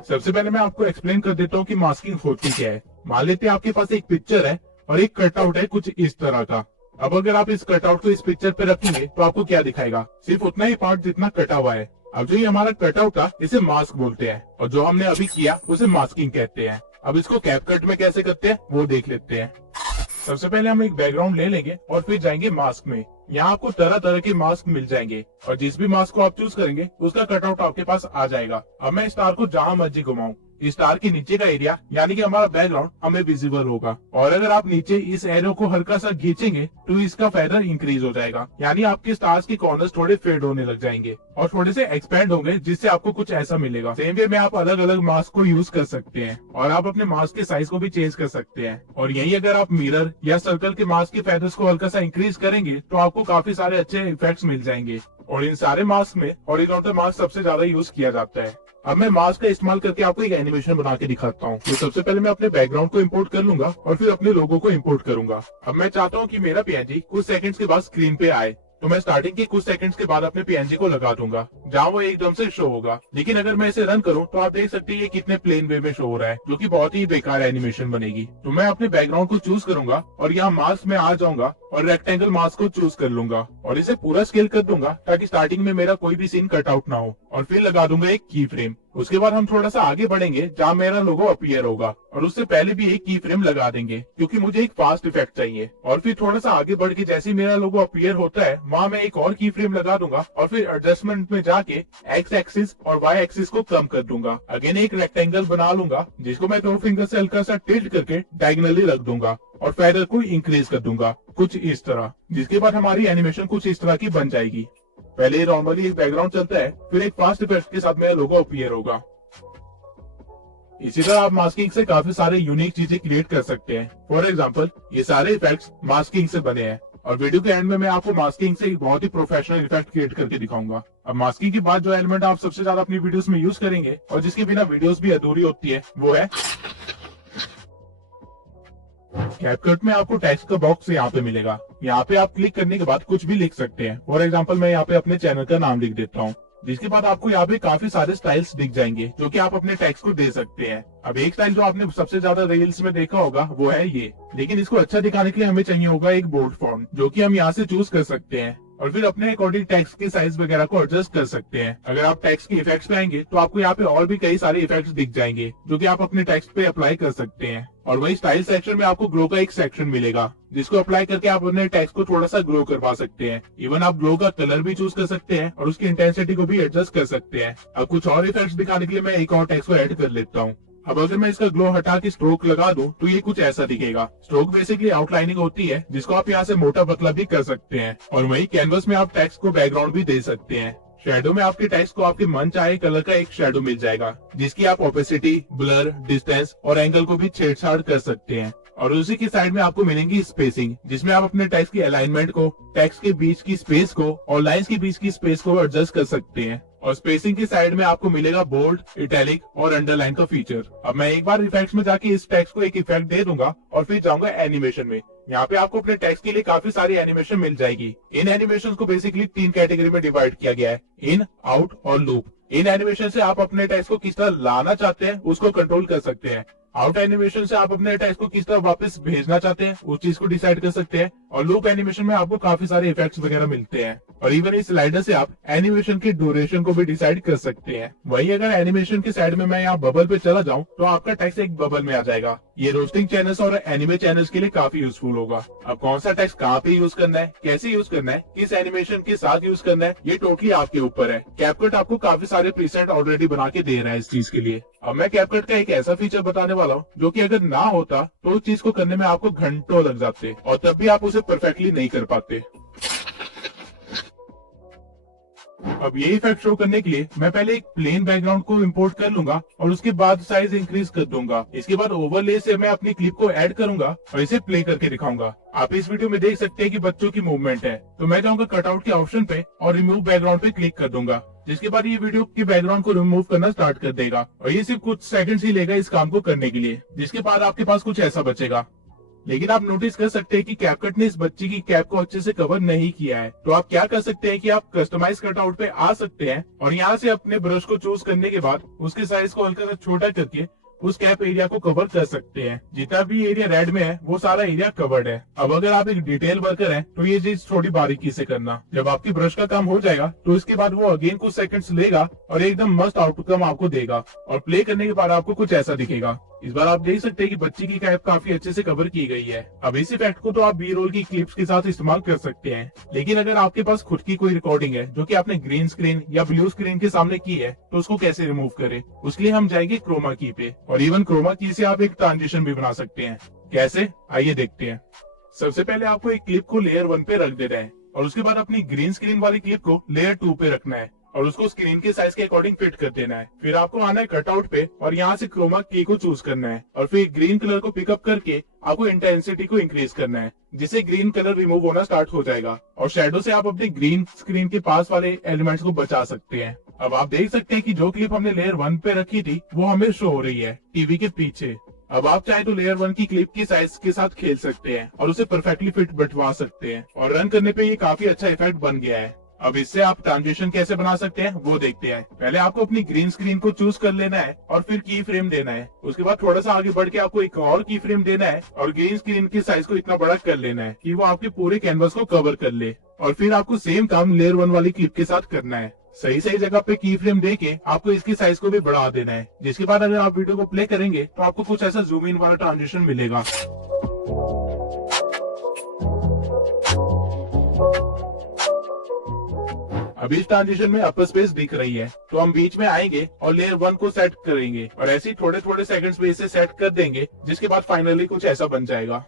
सबसे पहले मैं आपको एक्सप्लेन कर देता हूँ कि मास्किंग होती क्या है। मान लेते हैं आपके पास एक पिक्चर है और एक कटआउट है कुछ इस तरह का। अब अगर आप इस कटआउट को इस पिक्चर पे रखेंगे तो आपको क्या दिखाएगा, सिर्फ उतना ही पार्ट जितना कटा हुआ है। अब जो ये हमारा कटआउट था इसे मास्क बोलते हैं, और जो हमने अभी किया उसे मास्किंग कहते हैं। अब इसको कैपकट में कैसे करते हैं वो देख लेते हैं। सबसे पहले हम एक बैकग्राउंड ले लेंगे और फिर जाएंगे मास्क में। यहाँ आपको तरह तरह के मास्क मिल जाएंगे, और जिस भी मास्क को आप चूज करेंगे उसका कटआउट आपके पास आ जाएगा। अब मैं स्टार को जहां मर्जी घुमाऊं, स्टार के नीचे का एरिया यानी कि हमारा बैकग्राउंड हमें विजिबल होगा। और अगर आप नीचे इस एरो को हल्का सा खींचेंगे तो इसका फेदर इंक्रीज हो जाएगा, यानी आपके स्टार्स के कॉर्नर्स थोड़े फेड होने लग जाएंगे और थोड़े से एक्सपेंड होंगे, जिससे आपको कुछ ऐसा मिलेगा। सेम वे में आप अलग अलग मास्क को यूज कर सकते हैं, और आप अपने मास्क के साइज को भी चेंज कर सकते हैं। और यही अगर आप मिरर या सर्कल के मास्क के फेदर्स को हल्का सा इंक्रीज करेंगे तो आपको काफी सारे अच्छे इफेक्ट्स मिल जाएंगे। और इन सारे मास्क में हॉरिजॉन्टल मास्क सबसे ज्यादा यूज किया जाता है। अब मैं मास्क का इस्तेमाल करके आपको एक एनिमेशन बना के दिखाता हूँ। तो सबसे पहले मैं अपने बैकग्राउंड को इंपोर्ट कर लूंगा और फिर अपने लोगो को इंपोर्ट करूंगा। अब मैं चाहता हूँ कि मेरा PNG कुछ सेकंड्स के बाद स्क्रीन पे आए, तो मैं स्टार्टिंग के कुछ सेकंड्स के बाद अपने PNG को लगा दूंगा जहां वो एकदम से शो होगा। लेकिन अगर मैं इसे रन करूं तो आप देख सकते हैं ये कितने प्लेन वे में शो हो रहा है, जो कि बहुत ही बेकार एनिमेशन बनेगी। तो मैं अपने बैकग्राउंड को चूज करूंगा और यहाँ मास्क में आ जाऊंगा और रेक्टेंगल मास्क को चूज कर लूंगा और इसे पूरा स्केल कर दूंगा ताकि स्टार्टिंग में मेरा कोई भी सीन कट आउट ना हो। और फिर लगा दूंगा एक की फ्रेम। उसके बाद हम थोड़ा सा आगे बढ़ेंगे जहाँ मेरा लोगो अपीयर होगा, और उससे पहले भी एक की फ्रेम लगा देंगे क्योंकि मुझे एक फास्ट इफेक्ट चाहिए। और फिर थोड़ा सा आगे बढ़ के जैसे मेरा लोगो अपीयर होता है वहाँ मैं एक और की फ्रेम लगा दूंगा और फिर एडजस्टमेंट में जाके एक्स एक्सिस और वाई एक्सिस को कम कर दूंगा। अगेन एक रेक्टेंगल बना लूंगा जिसको मैं 2 फिंगर से हल्का सा टिल्ट करके डायगनली रख दूंगा और फेदर को इंक्रीज कर दूंगा कुछ इस तरह, जिसके बाद हमारी एनिमेशन कुछ इस तरह की बन जाएगी। पहले नॉर्मली एक बैकग्राउंड चलता है, फिर एक फास्ट इफेक्ट के साथ मेरा लोगो अपीयर होगा। इसी तरह आप मास्किंग से काफी सारे यूनिक चीजें क्रिएट कर सकते हैं। फॉर एग्जांपल ये सारे इफेक्ट्स मास्किंग से बने हैं, और वीडियो के एंड में मैं आपको मास्किंग से एक बहुत ही प्रोफेशनल इफेक्ट क्रिएट करके दिखाऊंगा। अब मास्किंग के बाद जो एलिमेंट आप सबसे ज्यादा अपनी वीडियोस में यूज करेंगे और जिसके बिना वीडियोस भी अधूरी होती है वो है कैपकट में आपको टेक्स्ट का बॉक्स यहाँ पे मिलेगा। यहाँ पे आप क्लिक करने के बाद कुछ भी लिख सकते हैं। फॉर एग्जांपल मैं यहाँ पे अपने चैनल का नाम लिख देता हूँ। जिसके बाद आपको यहाँ पे काफी सारे स्टाइल्स दिख जाएंगे जो कि आप अपने टेक्स्ट को दे सकते हैं। अब एक स्टाइल जो आपने सबसे ज्यादा रील्स में देखा होगा वो है ये, लेकिन इसको अच्छा दिखाने के लिए हमें चाहिए होगा एक बोल्ड फॉन्ट, जो कि हम यहाँ से चूज कर सकते हैं और फिर अपने अकॉर्डिंग टेक्स्ट की साइज वगैरह को एडजस्ट कर सकते हैं। अगर आप टेक्स्ट के इफेक्ट्स पे आएंगे तो आपको यहाँ पे और भी कई सारे इफेक्ट्स दिख जाएंगे जो कि आप अपने टेक्स्ट पे अप्लाई कर सकते हैं। और वही स्टाइल सेक्शन में आपको ग्लो का एक सेक्शन मिलेगा जिसको अप्लाई करके आप अपने टेक्स्ट को थोड़ा सा ग्लो करवा सकते हैं। इवन आप ग्लो का कलर भी चूज कर सकते हैं और उसकी इंटेंसिटी को भी एडजस्ट कर सकते हैं। अब कुछ और इफेक्ट्स दिखाने के लिए मैं एक और टेक्स्ट को ऐड कर लेता हूँ। अब अगर मैं इसका ग्लो हटा के स्ट्रोक लगा दूं तो ये कुछ ऐसा दिखेगा। स्ट्रोक बेसिकली आउटलाइनिंग होती है जिसको आप यहाँ से मोटा पतला भी कर सकते हैं। और वही कैनवस में आप टेक्स्ट को बैकग्राउंड भी दे सकते हैं। शेडो में आपके टेक्स्ट को आपके मन चाहे कलर का एक शेडो मिल जाएगा जिसकी आप ओपेसिटी, ब्लर, डिस्टेंस और एंगल को भी छेड़छाड़ कर सकते हैं। और उसी की साइड में आपको मिलेंगी स्पेसिंग, जिसमें आप अपने टेक्स्ट की अलाइनमेंट को, टेक्स्ट के बीच की स्पेस को और लाइंस के बीच की स्पेस को एडजस्ट कर सकते हैं। और स्पेसिंग की साइड में आपको मिलेगा बोल्ड, इटैलिक और अंडरलाइन का फीचर। अब मैं एक बार इफेक्ट्स में जाके इस टेक्स्ट को एक इफेक्ट दे दूंगा और फिर जाऊंगा एनिमेशन में। यहाँ पे आपको अपने टेक्स्ट के लिए काफी सारी एनिमेशन मिल जाएगी। इन एनिमेशन को बेसिकली 3 कैटेगरी में डिवाइड किया गया है, इन, आउट और लूप। इन एनिमेशन से आप अपने टेक्स्ट को किस तरह लाना चाहते हैं उसको कंट्रोल कर सकते हैं। आउट एनिमेशन से आप अपने टेक्स्ट को किस तरह वापस भेजना चाहते हैं उस चीज को डिसाइड कर सकते हैं। और लूप एनिमेशन में आपको काफी सारे इफेक्ट्स वगैरह मिलते हैं। और इवन इस स्लाइडर से आप एनिमेशन की ड्यूरेशन को भी डिसाइड कर सकते हैं। वही अगर एनिमेशन की साइड में मैं यहाँ बबल पे चला जाऊँ तो आपका टेक्स्ट एक बबल में आ जाएगा। ये रोस्टिंग चैनल्स और एनिमे चैनल्स के लिए काफी यूजफुल होगा। अब कौन सा टेक्स्ट कहाँ पे यूज करना है, कैसे यूज करना है, किस एनिमेशन के साथ यूज करना है, ये टोटली आपके ऊपर है। कैपकट आपको काफी सारे प्रीसेट ऑलरेडी बना के दे रहा है इस चीज के लिए। अब मैं कैपकट का एक ऐसा फीचर बताने वाला हूँ जो कि अगर ना होता तो उस चीज को करने में आपको घंटों लग जाते और तब भी आप उसे परफेक्टली नहीं कर पाते। अब ये इफेक्ट शो करने के लिए मैं पहले एक प्लेन बैकग्राउंड को इंपोर्ट कर लूंगा और उसके बाद साइज इंक्रीज कर दूंगा। इसके बाद ओवरले से मैं अपनी क्लिप को ऐड करूंगा और इसे प्ले करके दिखाऊंगा। आप इस वीडियो में देख सकते हैं कि बच्चों की मूवमेंट है, तो मैं जाऊंगा कटआउट के ऑप्शन पे और रिमूव बैकग्राउंड पे क्लिक कर दूंगा, जिसके बाद ये वीडियो के बैकग्राउंड को रिमूव करना स्टार्ट कर देगा। और ये सिर्फ कुछ सेकंड्स ही लेगा इस काम को करने के लिए, जिसके बाद आपके पास कुछ ऐसा बचेगा। लेकिन आप नोटिस कर सकते हैं कि कैपकट ने इस बच्ची की कैप को अच्छे से कवर नहीं किया है। तो आप क्या कर सकते हैं कि आप कस्टमाइज कटआउट पे आ सकते हैं और यहाँ से अपने ब्रश को चूज करने के बाद उसके साइज को हल्का सा छोटा करके उस कैप एरिया को कवर कर सकते हैं। जितना भी एरिया रेड में है वो सारा एरिया कवर्ड है। अब अगर आप एक डिटेल वर्कर हैं तो ये चीज थोड़ी बारीकी से करना। जब आपकी ब्रश का काम हो जाएगा तो इसके बाद वो अगेन कुछ सेकंड्स लेगा और एकदम मस्त आउटकम आपको देगा। और प्ले करने के बाद आपको कुछ ऐसा दिखेगा। इस बार आप देख सकते हैं कि बच्ची की कैप काफी अच्छे से कवर की गई है। अब इस इफेक्ट को तो आप बी रोल की क्लिप्स के साथ इस्तेमाल कर सकते हैं, लेकिन अगर आपके पास खुद की कोई रिकॉर्डिंग है जो कि आपने ग्रीन स्क्रीन या ब्लू स्क्रीन के सामने की है तो उसको कैसे रिमूव करें, उसके लिए हम जाएंगे क्रोमा की पे। और इवन क्रोमा की से आप एक ट्रांजिशन भी बना सकते हैं। कैसे, आइए देखते हैं। सबसे पहले आपको एक क्लिप को लेयर 1 पे रख देना है और उसके बाद अपनी ग्रीन स्क्रीन वाली क्लिप को लेयर 2 पे रखना है और उसको स्क्रीन के साइज के अकॉर्डिंग फिट कर देना है। फिर आपको आना है कटआउट पे और यहाँ से क्रोमा की को चूज करना है और फिर ग्रीन कलर को पिकअप करके आपको इंटेंसिटी को इंक्रीज करना है, जिससे ग्रीन कलर रिमूव होना स्टार्ट हो जाएगा। और शेडो से आप अपने ग्रीन स्क्रीन के पास वाले एलिमेंट्स को बचा सकते हैं। अब आप देख सकते हैं कि जो क्लिप हमने लेयर 1 पे रखी थी वो हमें शो हो रही है टीवी के पीछे। अब आप चाहे तो लेयर 1 की क्लिप की साइज के साथ खेल सकते हैं और उसे परफेक्टली फिट बैठवा सकते हैं और रन करने पे ये काफी अच्छा इफेक्ट बन गया है। अब इससे आप ट्रांजिशन कैसे बना सकते हैं वो देखते हैं। पहले आपको अपनी ग्रीन स्क्रीन को चूज कर लेना है और फिर की फ्रेम देना है। उसके बाद थोड़ा सा आगे बढ़ के आपको एक और की फ्रेम देना है और ग्रीन स्क्रीन की साइज को इतना बड़ा कर लेना है कि वो आपके पूरे कैनवस को कवर कर ले। और फिर आपको सेम काम लेयर 1 वाली क्लिप के साथ करना है। सही सही जगह पे की फ्रेम देके आपको इसकी साइज को भी बढ़ा देना है, जिसके बाद अगर आप वीडियो को प्ले करेंगे तो आपको कुछ ऐसा जूम इन वाला ट्रांजिशन मिलेगा। अभी इस ट्रांजिशन में अपर स्पेस दिख रही है, तो हम बीच में आएंगे और लेयर 1 को सेट करेंगे और ऐसे ही थोड़े थोड़े सेकंड्स में इसे सेट कर देंगे, जिसके बाद फाइनली कुछ ऐसा बन जाएगा।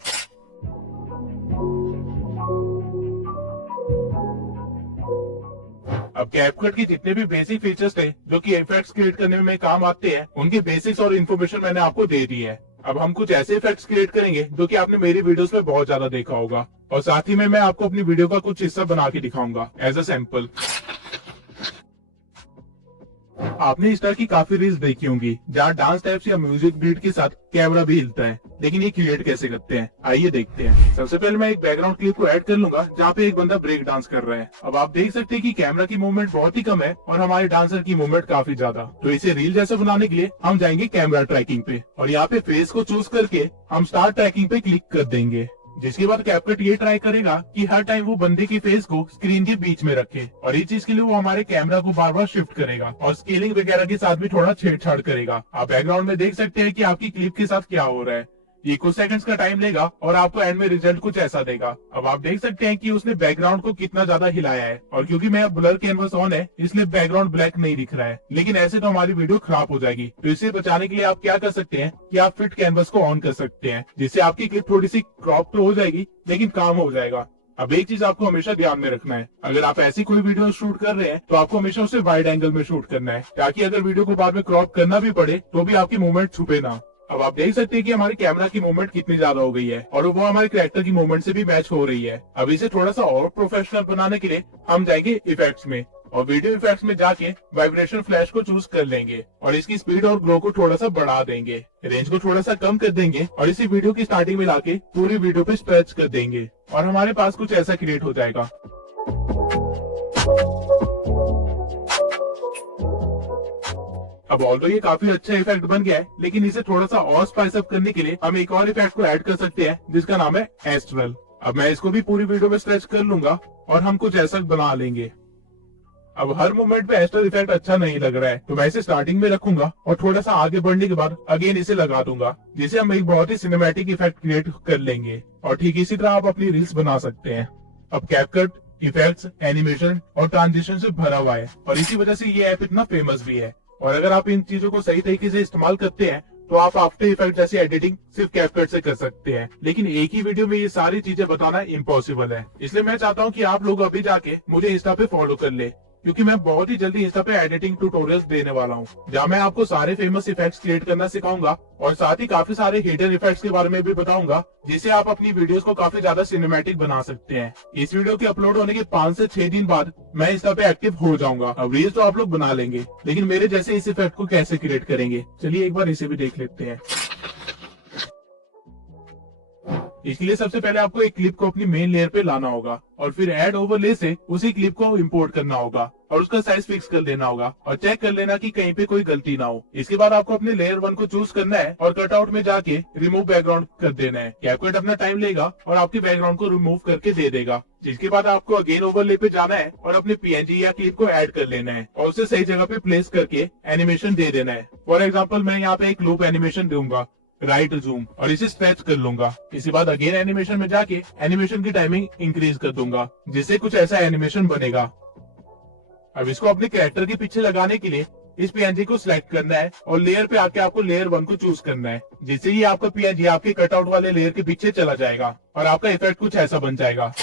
अब कैपकट के जितने भी बेसिक फीचर्स थे जो कि इफेक्ट्स क्रिएट करने में काम आते हैं, उनके बेसिक्स और इन्फॉर्मेशन मैंने आपको दे दी है। अब हम कुछ ऐसे इफेक्ट्स क्रिएट करेंगे जो कि आपने मेरी वीडियोस में बहुत ज्यादा देखा होगा और साथ ही में मैं आपको अपनी वीडियो का कुछ हिस्सा बना के दिखाऊंगा एज अ सैंपल। आपने इस तरह की काफी रील्स देखी होंगी जहाँ डांस स्टेप्स या म्यूजिक बीट के साथ कैमरा भी हिलता है, लेकिन ये क्रिएट कैसे करते हैं आइए देखते हैं। सबसे पहले मैं एक बैकग्राउंड क्लिप को ऐड कर लूंगा जहाँ पे एक बंदा ब्रेक डांस कर रहा है। अब आप देख सकते हैं कि कैमरा की मूवमेंट बहुत ही कम है और हमारे डांसर की मूवमेंट काफी ज्यादा। तो इसे रील जैसा बनाने के लिए हम जाएंगे कैमरा ट्रैकिंग पे और यहाँ पे फेस को चूज करके हम स्टार्ट ट्रैकिंग पे क्लिक कर देंगे, जिसके बाद कैपकट ये ट्राई करेगा कि हर टाइम वो बंदे की फेस को स्क्रीन के बीच में रखे और इस चीज के लिए वो हमारे कैमरा को बार बार शिफ्ट करेगा और स्केलिंग वगैरह के साथ भी थोड़ा छेड़छाड़ करेगा। आप बैकग्राउंड में देख सकते हैं कि आपकी क्लिप के साथ क्या हो रहा है। ये कुछ सेकंड्स का टाइम लेगा और आपको एंड में रिजल्ट कुछ ऐसा देगा। अब आप देख सकते हैं कि उसने बैकग्राउंड को कितना ज्यादा हिलाया है और क्योंकि मैं ब्लर कैनवस ऑन है इसलिए बैकग्राउंड ब्लैक नहीं दिख रहा है, लेकिन ऐसे तो हमारी वीडियो खराब हो जाएगी। तो इसे बचाने के लिए आप क्या कर सकते हैं कि आप फिट कैनवस को ऑन कर सकते हैं, जिससे आपकी क्लिप थोड़ी सी क्रॉप तो हो जाएगी लेकिन काम हो जाएगा। अब एक चीज आपको हमेशा ध्यान में रखना है, अगर आप ऐसी कोई वीडियो शूट कर रहे हैं तो आपको हमेशा उसे वाइड एंगल में शूट करना है, ताकि अगर वीडियो को बाद में क्रॉप करना भी पड़े तो भी आपकी मूवमेंट छुपे ना। अब आप देख सकते हैं कि हमारे कैमरा की मूवमेंट कितनी ज्यादा हो गई है और वो हमारे कैरेक्टर की मूवमेंट से भी मैच हो रही है। अब इसे थोड़ा सा और प्रोफेशनल बनाने के लिए हम जाएंगे इफेक्ट्स में और वीडियो इफेक्ट्स में जाके वाइब्रेशन फ्लैश को चूज कर लेंगे और इसकी स्पीड और ग्लो को थोड़ा सा बढ़ा देंगे, रेंज को थोड़ा सा कम कर देंगे और इसी वीडियो की स्टार्टिंग में लाके पूरी वीडियो पे स्ट्रेच कर देंगे और हमारे पास कुछ ऐसा क्रिएट हो जाएगा। अब ऑल्दो ये काफी अच्छा इफेक्ट बन गया है, लेकिन इसे थोड़ा सा और स्पाइस अप करने के लिए हम एक और इफेक्ट को ऐड कर सकते हैं जिसका नाम है एस्ट्रल। अब मैं इसको भी पूरी वीडियो में स्ट्रेच कर लूंगा और हम कुछ ऐसा बना लेंगे। अब हर मोमेंट पे एस्ट्रल इफेक्ट अच्छा नहीं लग रहा है तो मैं इसे स्टार्टिंग में रखूंगा और थोड़ा सा आगे बढ़ने के बाद अगेन इसे लगा दूंगा, जिसे हम एक बहुत ही सिनेमैटिक इफेक्ट क्रिएट कर लेंगे और ठीक इसी तरह आप अपनी रील्स बना सकते हैं। अब कैपकट इफेक्ट्स, एनिमेशन और ट्रांजिशन से भरा हुआ है और इसी वजह से ये ऐप इतना फेमस भी है। और अगर आप इन चीजों को सही तरीके से इस्तेमाल करते हैं तो आप आफ्टर इफेक्ट जैसी एडिटिंग सिर्फ कैपकट से कर सकते हैं, लेकिन एक ही वीडियो में ये सारी चीजें बताना इम्पॉसिबल है। इसलिए मैं चाहता हूँ कि आप लोग अभी जाके मुझे इंस्टा पे फॉलो कर ले, क्योंकि मैं बहुत ही जल्दी इंस्टा पे एडिटिंग ट्यूटोरियल्स देने वाला हूँ जहाँ मैं आपको सारे फेमस इफेक्ट्स क्रिएट करना सिखाऊंगा और साथ ही काफी सारे हिडन इफेक्ट्स के बारे में भी बताऊंगा, जिससे आप अपनी वीडियोस को काफी ज्यादा सिनेमैटिक बना सकते हैं। इस वीडियो के अपलोड होने के 5 से 6 दिन बाद मैं इंस्टा पे एक्टिव हो जाऊंगा। अब रील्स तो आप लोग बना लेंगे, लेकिन मेरे जैसे इस इफेक्ट को कैसे क्रिएट करेंगे, चलिए एक बार इसे भी देख लेते हैं। इसके लिए सबसे पहले आपको एक क्लिप को अपनी मेन लेयर पे लाना होगा और फिर ऐड ओवरले से उसी क्लिप को इंपोर्ट करना होगा और उसका साइज फिक्स कर देना होगा और चेक कर लेना कि कहीं पे कोई गलती ना हो। इसके बाद आपको अपने लेयर 1 को चूज करना है और कटआउट में जाके रिमूव बैकग्राउंड कर देना है। कैपकट अपना टाइम लेगा और आपके बैकग्राउंड को रिमूव करके दे देगा, जिसके बाद आपको अगेन ओवरले पे जाना है और अपने पीएनजी या क्लिप को ऐड कर लेना है और उसे सही जगह पे प्लेस करके एनिमेशन दे देना है। फॉर एग्जाम्पल मैं यहाँ पे एक लूप एनिमेशन दूंगा, राइट जूम, और इसे स्ट्रेच कर लूंगा। इसके बाद अगेन एनिमेशन में जाके एनिमेशन की टाइमिंग इंक्रीज कर दूंगा, जिससे कुछ ऐसा एनिमेशन बनेगा। अब इसको अपने कैरेक्टर के पीछे लगाने के लिए इस पीएनजी को सिलेक्ट करना है और लेयर पे आके आपको लेयर 1 को चूज करना है, जिससे ये आपका पीएनजी आपके कटआउट वाले लेयर के पीछे चला जाएगा और आपका इफेक्ट कुछ ऐसा बन जाएगा।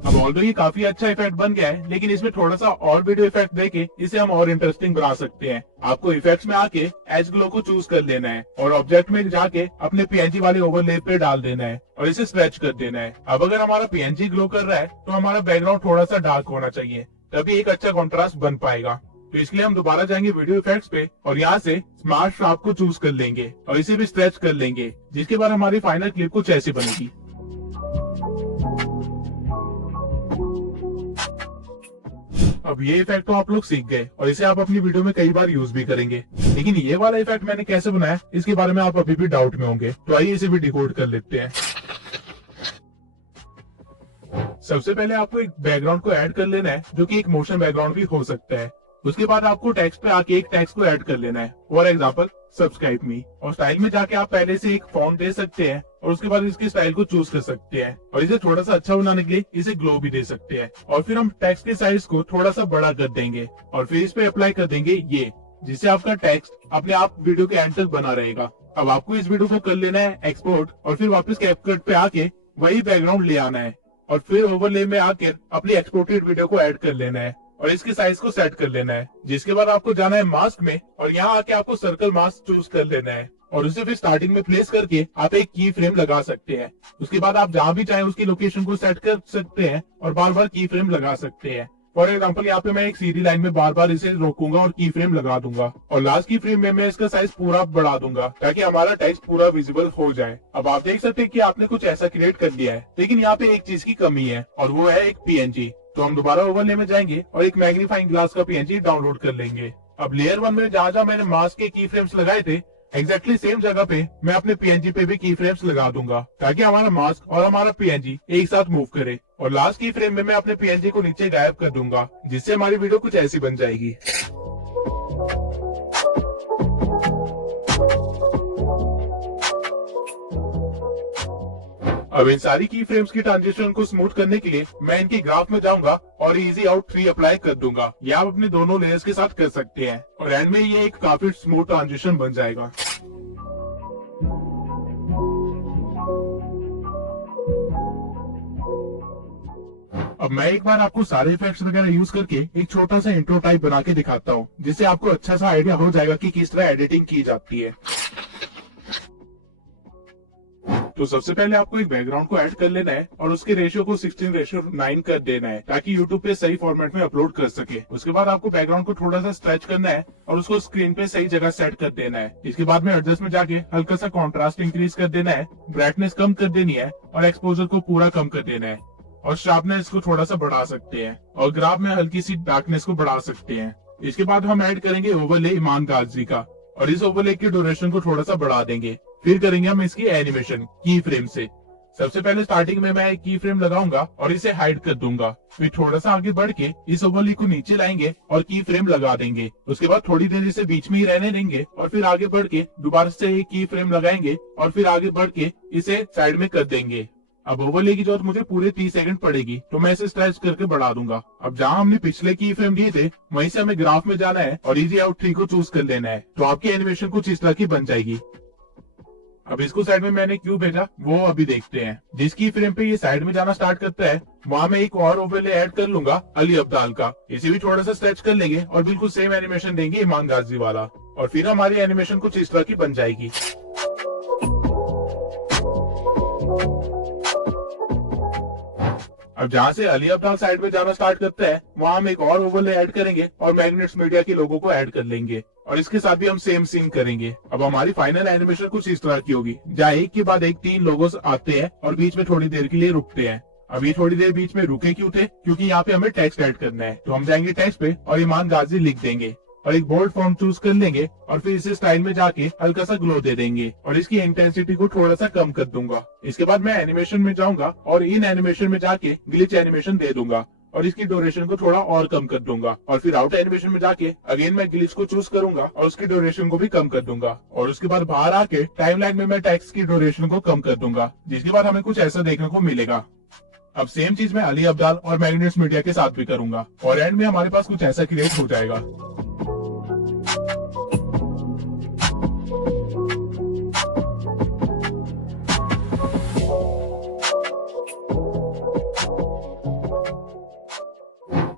अब ऑल्दो ये काफी अच्छा इफेक्ट बन गया है, लेकिन इसमें थोड़ा सा और वीडियो इफेक्ट देके इसे हम और इंटरेस्टिंग बना सकते हैं। आपको इफेक्ट्स में आके एज ग्लो को चूज कर लेना है और ऑब्जेक्ट में जाके अपने पीएनजी वाले ओवरले पे डाल देना है और इसे स्ट्रेच कर देना है। अब अगर हमारा पीएनजी ग्लो कर रहा है तो हमारा बैकग्राउंड थोड़ा सा डार्क होना चाहिए, तभी एक अच्छा कॉन्ट्रास्ट बन पाएगा। तो इसके लिए हम दोबारा जाएंगे वीडियो इफेक्ट्स पे और यहाँ से स्मार्ट शार्प को चूज कर लेंगे और इसे भी स्ट्रेच कर लेंगे, जिसके बाद हमारी फाइनल क्लिप कुछ ऐसी बनेगी। अब ये इफेक्ट तो आप लोग सीख गए और इसे आप अपनी वीडियो में कई बार यूज भी करेंगे, लेकिन ये वाला इफेक्ट मैंने कैसे बनाया इसके बारे में आप अभी भी डाउट में होंगे, तो आइए इसे भी डिकोड कर लेते हैं। सबसे पहले आपको एक बैकग्राउंड को ऐड कर लेना है, जो कि एक मोशन बैकग्राउंड भी हो सकता है। उसके बाद आपको टेक्स्ट पे आके एक टेक्स्ट को ऐड कर लेना है, फॉर एग्जाम्पल सब्सक्राइब मी, और स्टाइल में जाके आप पहले से एक फॉन्ट दे सकते हैं और उसके बाद इसके स्टाइल को चूज कर सकते हैं और इसे थोड़ा सा अच्छा बनाने के लिए इसे ग्लो भी दे सकते हैं। और फिर हम टेक्स्ट के साइज को थोड़ा सा बड़ा कर देंगे और फिर इस पे अप्लाई कर देंगे ये, जिससे आपका टेक्स्ट अपने आप वीडियो के एंड तक बना रहेगा। अब आपको इस वीडियो को कर लेना है एक्सपोर्ट और फिर वापस कैपकट पे आके वही बैकग्राउंड ले आना है और फिर ओवरले में आकर अपनी एक्सपोर्टेड वीडियो को ऐड कर लेना है और इसके साइज को सेट कर लेना है। जिसके बाद आपको जाना है मास्क में और यहाँ आके आपको सर्कल मास्क चूज कर लेना है और उसे फिर स्टार्टिंग में प्लेस करके आप एक की फ्रेम लगा सकते हैं। उसके बाद आप जहां भी चाहे उसकी लोकेशन को सेट कर सकते हैं और बार बार की फ्रेम लगा सकते हैं। फॉर एग्जाम्पल यहाँ पे मैं एक सीधी लाइन में बार बार इसे रोकूंगा और की फ्रेम लगा दूंगा, और लास्ट की फ्रेम में मैं इसका साइज पूरा बढ़ा दूंगा ताकि हमारा टेक्स्ट पूरा विजिबल हो जाए। अब आप देख सकते हैं कि आपने कुछ ऐसा क्रिएट कर लिया है, लेकिन यहाँ पे एक चीज की कमी है और वो है एक पीएनजी। तो हम दोबारा ओवरले में जाएंगे और एक मैग्नीफाइंग ग्लास का पीएनजी डाउनलोड कर लेंगे। अब लेयर 1 में जहां जहां मैंने मास्क के की फ्रेम्स लगाए थे, एग्जैक्टली सेम जगह पे मैं अपने पीएनजी पे भी की फ्रेम्स लगा दूंगा ताकि हमारा मास्क और हमारा पीएनजी एक साथ मूव करे। और लास्ट की फ्रेम में मैं अपने पीएनजी को नीचे गायब कर दूंगा, जिससे हमारी वीडियो कुछ ऐसी बन जाएगी। अब इन सारी की फ्रेम्स की ट्रांजिशन को स्मूथ करने के लिए मैं इनकी ग्राफ में जाऊंगा और इजी आउट 3 अप्लाई कर दूंगा। ये आप अपने दोनों लेयर्स के साथ कर सकते हैं और एंड में ये एक काफी स्मूथ ट्रांजिशन बन जाएगा। अब मैं एक बार आपको सारे इफेक्ट्स वगैरह यूज करके एक छोटा सा इंट्रो टाइप बना के दिखाता हूँ, जिससे आपको अच्छा सा आइडिया हो जाएगा कि किस तरह एडिटिंग की जाती है। तो सबसे पहले आपको एक बैकग्राउंड को ऐड कर लेना है और उसके रेशियो को 16:9 कर देना है ताकि यूट्यूब पे सही फॉर्मेट में अपलोड कर सके। उसके बाद आपको बैकग्राउंड को थोड़ा सा स्ट्रेच करना है और उसको स्क्रीन पे सही जगह सेट कर देना है। इसके बाद में एडजस्ट में जाके हल्का सा कॉन्ट्रास्ट इंक्रीज कर देना है, ब्राइटनेस कम कर देनी है और एक्सपोजर को पूरा कम कर देना है, और शार्पनेस को थोड़ा सा बढ़ा सकते हैं और ग्राफ में हल्की सी डार्कनेस को बढ़ा सकते हैं। इसके बाद हम ऐड करेंगे ओवरले ईमान गाजी का, और इस ओवरले की ड्यूरेशन को थोड़ा सा बढ़ा देंगे। फिर करेंगे हम इसकी एनिमेशन की फ्रेम से। सबसे पहले स्टार्टिंग में मैं एक की फ्रेम लगाऊंगा और इसे हाइड कर दूंगा। फिर थोड़ा सा आगे बढ़ के इस ओवरले को नीचे लाएंगे और की फ्रेम लगा देंगे। उसके बाद थोड़ी देर इसे बीच में ही रहने देंगे और फिर आगे बढ़ के दोबारा से एक की फ्रेम लगाएंगे और फिर आगे बढ़ के इसे साइड में कर देंगे। अब ओवरले की जरूरत मुझे पूरे 30 सेकंड पड़ेगी, तो मैं इसे स्ट्रेच करके बढ़ा दूंगा। अब जहां हमने पिछले की फ्रेम दिए थे वहीं से हमें ग्राफ में जाना है और इजी आउट 3 को चूज कर लेना है, तो आपकी एनिमेशन कुछ इस तरह की बन जाएगी। अब इसको साइड में मैंने क्यों भेजा वो अभी देखते हैं। जिसकी फ्रेम पे ये साइड में जाना स्टार्ट करता है वहां मैं एक और ओवरले ऐड कर लूंगा अली अब्दाल का। इसे भी थोड़ा सा स्ट्रेच कर लेंगे और बिल्कुल सेम एनिमेशन देंगे ईमान गाजी वाला, और फिर हमारी एनिमेशन कुछ इस तरह की बन जाएगी। अब जहां से अली अब्दाल साइड में जाना स्टार्ट करता है वहां हम एक और ओवरले ऐड करेंगे और मैग्नेट्स मीडिया के लोगों को ऐड कर लेंगे, और इसके साथ भी हम सेम सीन करेंगे। अब हमारी फाइनल एनिमेशन कुछ इस तरह की होगी, जहाँ एक के बाद एक 3 लोगोस आते हैं और बीच में थोड़ी देर के लिए रुकते हैं। अब ये थोड़ी देर बीच में रुके क्यों थे? क्योंकि यहाँ पे हमें टेक्स्ट ऐड करना है। तो हम जाएंगे टेक्स्ट पे और ईमान गाजी लिख देंगे और एक बोल्ड फॉन्ट चूज कर लेंगे और फिर इसे स्टाइल में जाके हल्का सा ग्लो दे देंगे और इसकी इंटेंसिटी को थोड़ा सा कम कर दूंगा। इसके बाद मैं एनिमेशन में जाऊंगा और इन एनिमेशन में जाके ग्लिच एनिमेशन दे दूंगा और इसकी ड्यूरेशन को थोड़ा और कम कर दूंगा, और फिर आउट एनिमेशन में जाके अगेन मैं ग्लिच को चूज करूंगा और उसकी ड्यूरेशन को भी कम कर दूंगा, और उसके बाद बाहर आके टाइमलाइन में मैं टेक्स्ट की ड्यूरेशन को कम कर दूंगा, जिसके बाद हमें कुछ ऐसा देखने को मिलेगा। अब सेम चीज मैं अली अब्दाल और मैग्नेट्स मीडिया के साथ भी करूंगा और एंड में हमारे पास कुछ ऐसा क्रिएट हो जाएगा।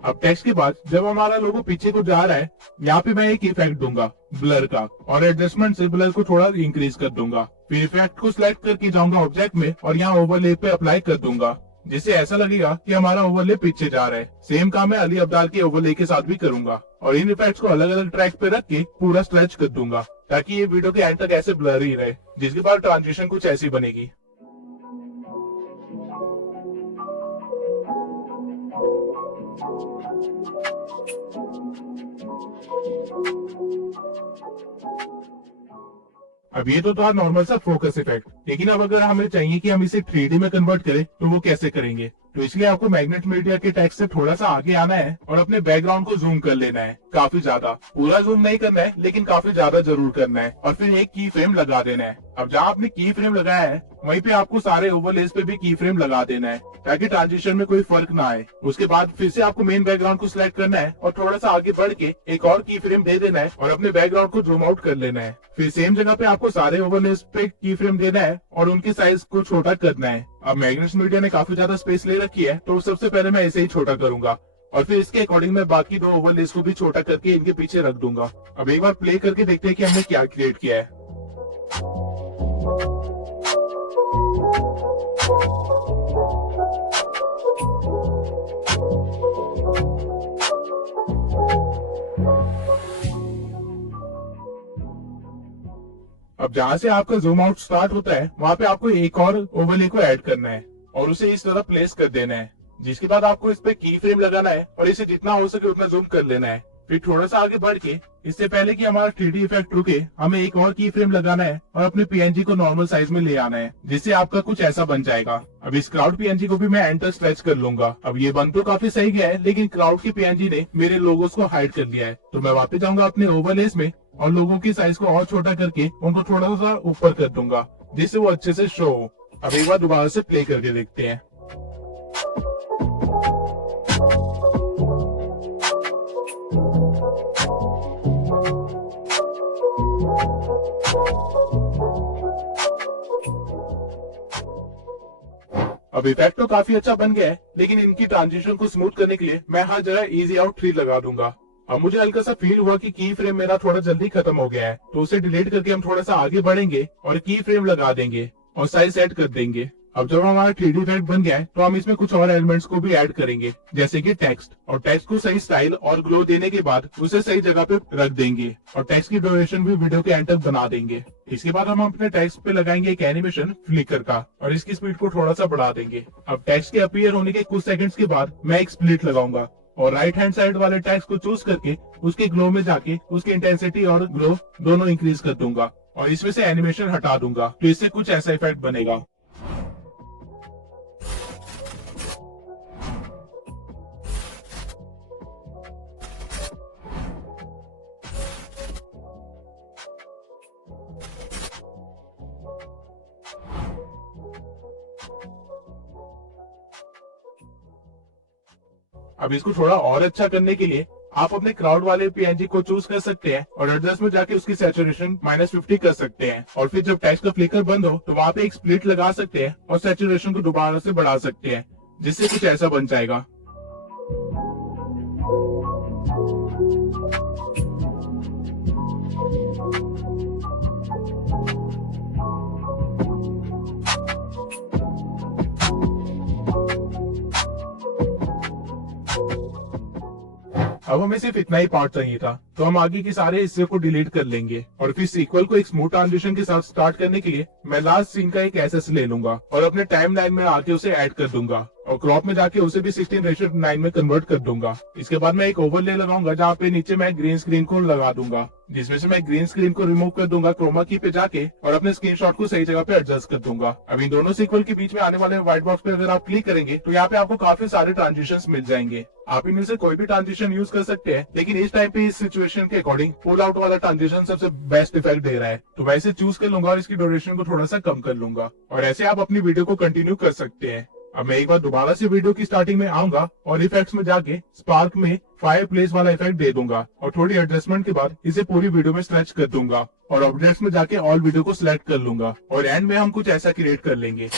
अब टेक्स्ट के बाद जब हमारा लोगो पीछे को जा रहा है, यहाँ पे मैं एक इफेक्ट दूंगा ब्लर का, और एडजस्टमेंट से ब्लर को थोड़ा इंक्रीज कर दूंगा। फिर इफेक्ट को सिलेक्ट करके जाऊंगा ऑब्जेक्ट में और यहाँ ओवरले पे अप्लाई कर दूंगा, जिससे ऐसा लगेगा कि हमारा ओवरले पीछे जा रहा है। सेम काम मैं अली अब्दाल के ओवरले के साथ भी करूंगा और इन इफेक्ट्स को अलग अलग ट्रैक पे रख के पूरा स्ट्रेच कर दूंगा ताकि ये वीडियो के एंड तक ऐसे ब्लर ही रहे, जिसके बाद ट्रांजिशन कुछ ऐसी बनेगी। अब ये तो था नॉर्मल सा फोकस इफेक्ट, लेकिन अब अगर हमें चाहिए कि हम इसे 3D में कन्वर्ट करें तो वो कैसे करेंगे? तो इसलिए आपको मैग्नेट मीडिया के टेक्स्ट से थोड़ा सा आगे आना है और अपने बैकग्राउंड को जूम कर लेना है, काफी ज्यादा। पूरा जूम नहीं करना है लेकिन काफी ज्यादा जरूर करना है, और फिर एक की फ्रेम लगा देना है। अब जहाँ आपने की फ्रेम लगाया है वहीं पे आपको सारे ओवरलेस पे भी की फ्रेम लगा देना है ताकि ट्रांजिशन में कोई फर्क ना आए। उसके बाद फिर से आपको मेन बैकग्राउंड को सिलेक्ट करना है और थोड़ा सा आगे बढ़ के एक और की फ्रेम दे देना है और अपने बैकग्राउंड को जूम आउट कर लेना है। फिर सेम जगह पे आपको सारे ओवरलेस पे की फ्रेम देना है और उनके साइज को छोटा करना है। अब मैग्नेट्स मीडिया ने काफी ज्यादा स्पेस ले रखी है, तो सबसे पहले मैं इसे ही छोटा करूंगा और फिर इसके अकॉर्डिंग मैं बाकी 2 ओवरलेस को भी छोटा करके इनके पीछे रख दूंगा। अब एक बार प्ले करके देखते हैं कि हमने क्या क्रिएट किया है। अब जहाँ से आपका जूम आउट स्टार्ट होता है वहाँ पे आपको एक और ओवरले को ऐड करना है और उसे इस तरह प्लेस कर देना है, जिसके बाद आपको इस पे की फ्रेम लगाना है और इसे जितना हो सके उतना जूम कर लेना है। फिर थोड़ा सा आगे बढ़ के इससे पहले कि हमारा 3D इफेक्ट रुके हमें एक और की फ्रेम लगाना है और अपने पीएनजी को नॉर्मल साइज में ले आना है, जिससे आपका कुछ ऐसा बन जाएगा। अब इस क्राउड पीएनजी को भी मैं एंटर स्ट्रेच कर लूंगा। अब ये बन तो काफी सही गया है, लेकिन क्राउड की पीएनजी ने मेरे लोगोस को हाइड कर दिया है, तो मैं वापस जाऊंगा अपने ओवरलेस में और लोगों की साइज को और छोटा करके उनको थोड़ा सा ऊपर कर दूंगा, जिससे वो अच्छे से शो हो। अब एक बार दोबारा से प्ले करके देखते हैं। अब इफेक्ट तो काफी अच्छा बन गया है, लेकिन इनकी ट्रांजिशन को स्मूथ करने के लिए मैं हर जगह इजी आउट 3 लगा दूंगा। अब मुझे हल्का सा फील हुआ कि की फ्रेम मेरा थोड़ा जल्दी खत्म हो गया है, तो उसे डिलीट करके हम थोड़ा सा आगे बढ़ेंगे और की फ्रेम लगा देंगे और साइज सेट कर देंगे। अब जब हमारा 3D इफेक्ट बन गया है तो हम इसमें कुछ और एलिमेंट्स को भी ऐड करेंगे, जैसे कि टेक्स्ट, और टेक्स्ट को सही स्टाइल और ग्लो देने के बाद उसे सही जगह पे रख देंगे और टेक्स्ट की ड्यूरेशन भी वीडियो के एंड तक बना देंगे। इसके बाद हम अपने टेक्स्ट पे लगाएंगे एक एनिमेशन फ्लिकर का और इसकी स्पीड को थोड़ा सा बढ़ा देंगे। अब टेक्स्ट के अपीयर होने के कुछ सेकंड्स के बाद मैं एक स्प्लिट लगाऊंगा और राइट हैंड साइड वाले टेक्स्ट को चूज करके उसके ग्लो में जाके उसकी इंटेंसिटी और ग्लो दोनों इंक्रीज कर दूंगा और इसमें से एनिमेशन हटा दूंगा, तो इससे कुछ ऐसा इफेक्ट बनेगा। अब इसको थोड़ा और अच्छा करने के लिए आप अपने क्राउड वाले पीएनजी को चूज कर सकते हैं और एडजस्ट में जाके उसकी सैचुरेशन -50 कर सकते हैं और फिर जब टेक्स्ट का फ्लिकर बंद हो तो वहाँ पे एक स्प्लिट लगा सकते हैं और सैचुरेशन को दोबारा से बढ़ा सकते हैं, जिससे कुछ ऐसा बन जाएगा। अब हमें सिर्फ इतना ही पार्ट चाहिए था, तो हम आगे के सारे हिस्से को डिलीट कर लेंगे और फिर सीक्वल को एक स्मूथ ट्रांजिशन के साथ स्टार्ट करने के लिए मैं लास्ट सीन का एक एसएस ले लूंगा और अपने टाइमलाइन में आके उसे ऐड कर दूंगा और क्रॉप में जाके उसे भी 16:9 में कन्वर्ट कर दूंगा। इसके बाद मैं एक ओवरले लगाऊंगा जहाँ पे नीचे मैं ग्रीन स्क्रीन को लगा दूंगा, जिसमें से मैं ग्रीन स्क्रीन को रिमूव कर दूंगा क्रोमा की पे जाके और अपने स्क्रीनशॉट को सही जगह पे एडजस्ट कर दूंगा। अब इन दोनों सीक्वल के बीच में आने वाले व्हाइट बॉक्स पे अगर आप क्लिक करेंगे तो यहाँ पे आपको काफी सारे ट्रांजिशंस मिल जाएंगे। आप इनमें से कोई भी ट्रांजिशन यूज कर सकते हैं, लेकिन इस टाइम पे इस सिचुएशन के अकॉर्डिंग पुल आउट वाला ट्रांजिशन सबसे बेस्ट इफेक्ट दे रहा है, तो मैं इसे चूज कर लूंगा और इसकी ड्यूरेशन को थोड़ा सा कम कर लूंगा और ऐसे आप अपनी वीडियो को कंटिन्यू कर सकते हैं। अब मैं एक बार दोबारा से वीडियो की स्टार्टिंग में आऊंगा और इफेक्ट्स में जाके स्पार्क में फायर प्लेस वाला इफेक्ट दे दूंगा और थोड़ी एडजस्टमेंट के बाद इसे पूरी वीडियो में स्ट्रेच कर दूंगा और अपडेट्स में जाके ऑल वीडियो को सिलेक्ट कर लूंगा और एंड में हम कुछ ऐसा क्रिएट कर लेंगे।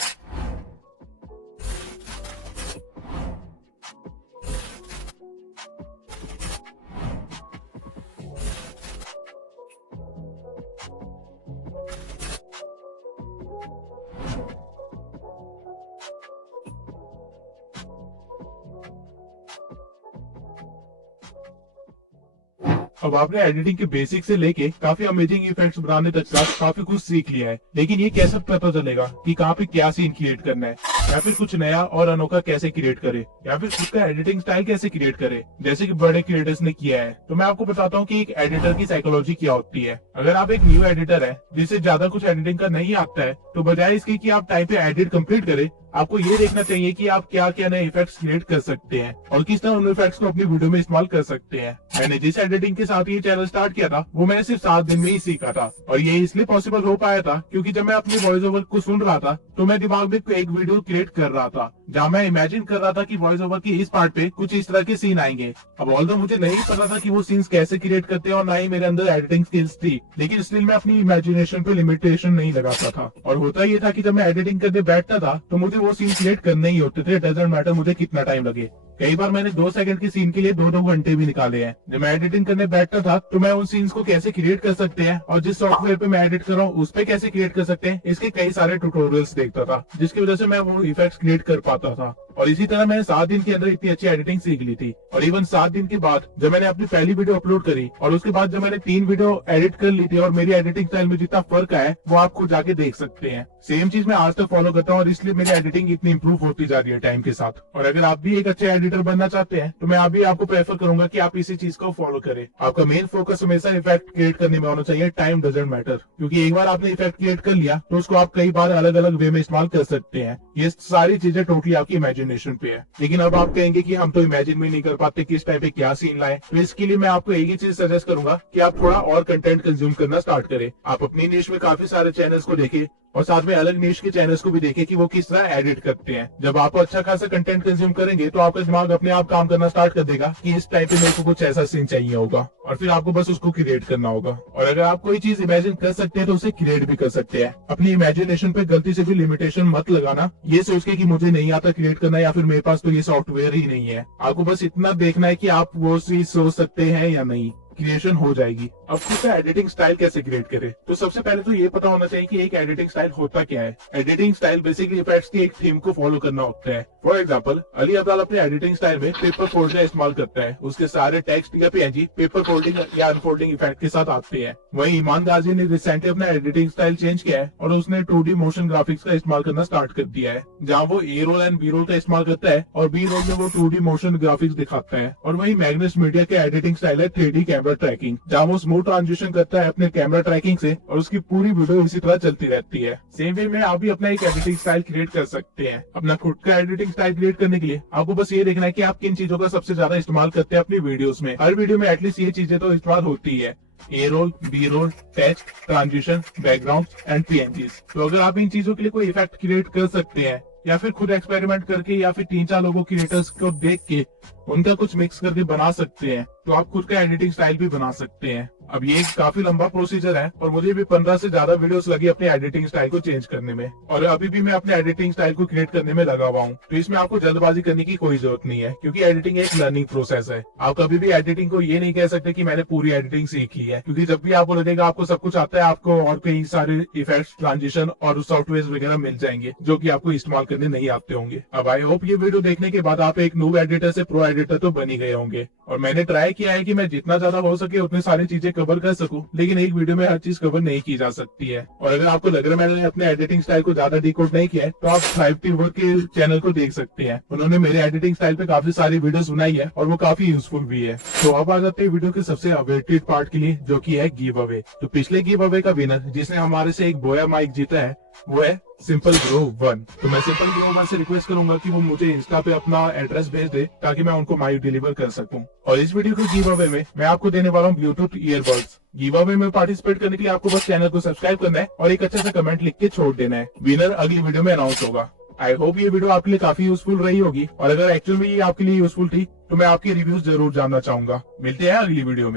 अब आपने एडिटिंग के बेसिक से लेके काफी अमेजिंग इफेक्ट्स बनाने तक का काफी कुछ सीख लिया है, लेकिन ये कैसे पता चलेगा कि कहाँ पे क्या सीन क्रिएट करना है या फिर कुछ नया और अनोखा कैसे क्रिएट करे या फिर खुद का एडिटिंग स्टाइल कैसे क्रिएट करे, जैसे कि बड़े क्रिएटर्स ने किया है। तो मैं आपको बताता हूँ कि एक एडिटर की साइकोलॉजी क्या होती है। अगर आप एक न्यू एडिटर है जिसे ज्यादा कुछ एडिटिंग का नहीं आता है, तो बजाय इसके कि आप टाइम पे एडिट कंप्लीट करें, आपको ये देखना चाहिए कि आप क्या क्या नए इफेक्ट्स क्रिएट कर सकते हैं और किस तरह उन इफेक्ट्स को अपनी वीडियो में इस्तेमाल कर सकते हैं। मैंने जिस एडिटिंग के साथ ये चैनल स्टार्ट किया था वो मैंने सिर्फ 7 दिन में ही सीखा था और ये इसलिए पॉसिबल हो पाया था क्योंकि जब मैं अपनी वॉइस ओवर को सुन रहा था तो मैं दिमाग में एक वीडियो क्रिएट कर रहा था जहाँ मैं इमेजिन कर रहा था कि वॉइस ओवर की इस पार्ट पे कुछ इस तरह के सीन आएंगे। अब ऑल्दो मुझे नहीं पता था कि वो सीन्स कैसे क्रिएट करते हैं और ना ही मेरे अंदर एडिटिंग स्किल्स थी, लेकिन स्टिल मैं अपनी इमेजिनेशन पे लिमिटेशन नहीं लगाता था और होता ये था कि जब मैं एडिटिंग करने बैठता था तो मुझे वो सीन क्रिएट करने ही होते थे, डजंट मैटर मुझे कितना टाइम लगे। कई बार मैंने 2 सेकंड की सीन के लिए 2-2 घंटे भी निकाले हैं। जब मैं एडिटिंग करने बैठता था तो मैं उन सीन्स को कैसे क्रिएट कर सकते हैं और जिस सॉफ्टवेयर पे मैं एडिट कर रहा हूँ उस पे कैसे क्रिएट कर सकते हैं, इसके कई सारे ट्यूटोरियल्स देखता था, जिसकी वजह से मैं वो इफेक्ट्स क्रिएट कर पाता था। और इसी तरह मैंने 7 दिन के अंदर इतनी अच्छी एडिटिंग सीख ली थी। और इवन 7 दिन के बाद जब मैंने अपनी पहली वीडियो अपलोड करी और उसके बाद जब मैंने 3 वीडियो एडिट कर ली थी और मेरी एडिटिंग स्टाइल में जितना फर्क आया वो आप खुद जाके देख सकते हैं। सेम चीज मैं आज तक फॉलो करता हूँ और इसलिए मेरी एडिटिंग इतनी इंप्रूव होती जा रही है टाइम के साथ। और अगर आप भी एक अच्छे एडिटर बनना चाहते हैं तो मैं अभी आपको प्रेफर करूंगा कि आप इसी चीज को फॉलो करें। आपका मेन फोकस हमेशा इफेक्ट क्रिएट करने में होना चाहिए। टाइम डजंट मैटर, क्योंकि एक बार आपने इफेक्ट क्रिएट कर लिया तो उसको आप कई बार अलग अलग वे में इस्तेमाल कर सकते हैं। ये सारी चीजें टोटली आपकी इमेजिनेशन पे है। लेकिन अब आप कहेंगे कि हम तो इमेजिन भी नहीं कर पाते किस टाइप पे क्या सीन लाए, तो इसके लिए मैं आपको एक ही चीज सजेस्ट करूंगा कि आप थोड़ा और कंटेंट कंज्यूम करना स्टार्ट करें। आप अपनी निश में काफी सारे चैनल्स को देखें और साथ में अलग निश के चैनल्स को भी देखें कि वो किस तरह एडिट करते हैं। जब आप अच्छा खासा कंटेंट कंज्यूम करेंगे तो आपका दिमाग अपने आप काम करना स्टार्ट कर देगा कि इस टाइप पे मेरे को कुछ ऐसा सीन चाहिए होगा और फिर आपको बस उसको क्रिएट करना होगा। और अगर आप कोई चीज इमेजिन कर सकते हैं तो उसे क्रिएट भी कर सकते हैं। अपनी इमेजिनेशन पे गलती से भी लिमिटेशन मत लगाना, ये सोच के कि मुझे नहीं आता क्रिएट करना या फिर मेरे पास तो ये सॉफ्टवेयर ही नहीं है। आपको बस इतना देखना है कि आप वो चीज सोच सकते हैं या नहीं, क्रिएशन हो जाएगी। अब खुद का एडिटिंग स्टाइल कैसे क्रिएट करें, तो सबसे पहले तो ये पता होना चाहिए कि एक एडिटिंग स्टाइल होता क्या है। एडिटिंग स्टाइल बेसिकली इफेक्ट्स की एक थीम को फॉलो करना होता है। फॉर एग्जांपल, अली अब्दाल अपने एडिटिंग स्टाइल में पेपर फोल्ड का इस्तेमाल करता है। उसके सारे टेक्स्ट या पीएनजी पेपर फोल्डिंग या अनफोल्डिंग इफेक्ट के साथ आते हैं। वहीं ईमान गाजी ने रिसेंटली अपना एडिटिंग स्टाइल चेंज किया है और उसने 2D मोशन ग्राफिक्स का इस्तेमाल करना स्टार्ट कर दिया है, जहाँ वो ए रोल एंड बी रोल का इस्तेमाल करता है और बी रोल में वो 2D मोशन ग्राफिक्स दिखाता है। और वही मैग्नस मीडिया के एडिटिंग स्टाइल है 3D कैमरा ट्रैकिंग, जहाँ वो स्मूथ ट्रांजिशन करता है अपने कैमरा ट्रैकिंग से और उसकी पूरी वीडियो इसी तरह चलती रहती है। सेम वे में आप भी अपना एक एडिटिंग स्टाइल क्रिएट कर सकते हैं। अपना खुद का एडिटिंग स्टाइल क्रिएट करने के लिए आपको बस ये देखना है कि आप किन चीजों का सबसे ज्यादा इस्तेमाल करते हैं अपनी वीडियोस में। हर वीडियो में एटलीस्ट ये चीजें तो इस्तेमाल होती है, A roll, B roll, text, transition, background and PNGs. तो अगर आप इन चीजों के लिए कोई इफेक्ट क्रिएट कर सकते हैं या फिर खुद एक्सपेरिमेंट करके या फिर 3-4 लोगों क्रिएटर्स को देख के उनका कुछ मिक्स करके बना सकते हैं, तो आप खुद का एडिटिंग स्टाइल भी बना सकते हैं। अब ये एक काफी लंबा प्रोसीजर है और मुझे भी 15 से ज्यादा वीडियोस लगी अपने एडिटिंग स्टाइल को चेंज करने में, और अभी भी मैं अपने एडिटिंग स्टाइल को क्रिएट करने में लगा हुआ हूँ। तो इसमें आपको जल्दबाजी करने की कोई जरूरत नहीं है, क्योंकि एडिटिंग एक लर्निंग प्रोसेस है। आप कभी भी एडिटिंग को ये नहीं कह सकते कि मैंने पूरी एडिटिंग सीख ली है, क्योंकि जब भी आपको लगेगा आपको सब कुछ आता है, आपको और कई सारे इफेक्ट्स, ट्रांजिशन और सॉफ्टवेयर वगैरह मिल जाएंगे जो कि आपको इस्तेमाल करने नहीं आते होंगे। अब आई होप ये वीडियो देखने के बाद आप एक नूब एडिटर से प्रो एडिटर तो बन ही गए होंगे। और मैंने ट्राई किया है कि मैं जितना ज्यादा हो सके उतनी सारी चीजें कवर कर सकूं, लेकिन एक वीडियो में हर चीज कवर नहीं की जा सकती है। और अगर आपको लग रहा है मैंने अपने एडिटिंग स्टाइल को ज्यादा डिकोड नहीं किया है, तो आप थ्राइव के चैनल को देख सकते हैं। उन्होंने मेरे एडिटिंग स्टाइल पे काफी सारी वीडियोस बनाई है और वो काफी यूजफुल भी है। तो अब आ जाते हैं वीडियो के सबसे अवेटेड पार्ट के लिए, जो की है गिव अवे। तो पिछले गिव अवे का विनर जिसने हमारे से एक बोया माइक जीता है वो है सिंपल ग्रो 1। तो मैं सिंपल ग्रो 1 से रिक्वेस्ट करूंगा कि वो मुझे इंस्टा पे अपना एड्रेस भेज दे ताकि मैं उनको माइक डिलीवर कर सकूं। और इस वीडियो के गिव अवे में मैं आपको देने वाला हूँ ब्लूटूथ ईयरबड्स। गिव अवे में पार्टिसिपेट करने के लिए आपको बस चैनल को सब्सक्राइब करना है और एक अच्छा सा कमेंट लिख के छोड़ देना है। विनर अगली वीडियो में अनाउंस होगा। आई होप ये वीडियो आपके लिए काफी यूजफुल रही होगी, और अगर एक्चुअल में ये आपके लिए यूजफुल थी तो मैं आपके रिव्यूज जरूर जानना चाहूंगा। मिलते हैं अगली वीडियो में।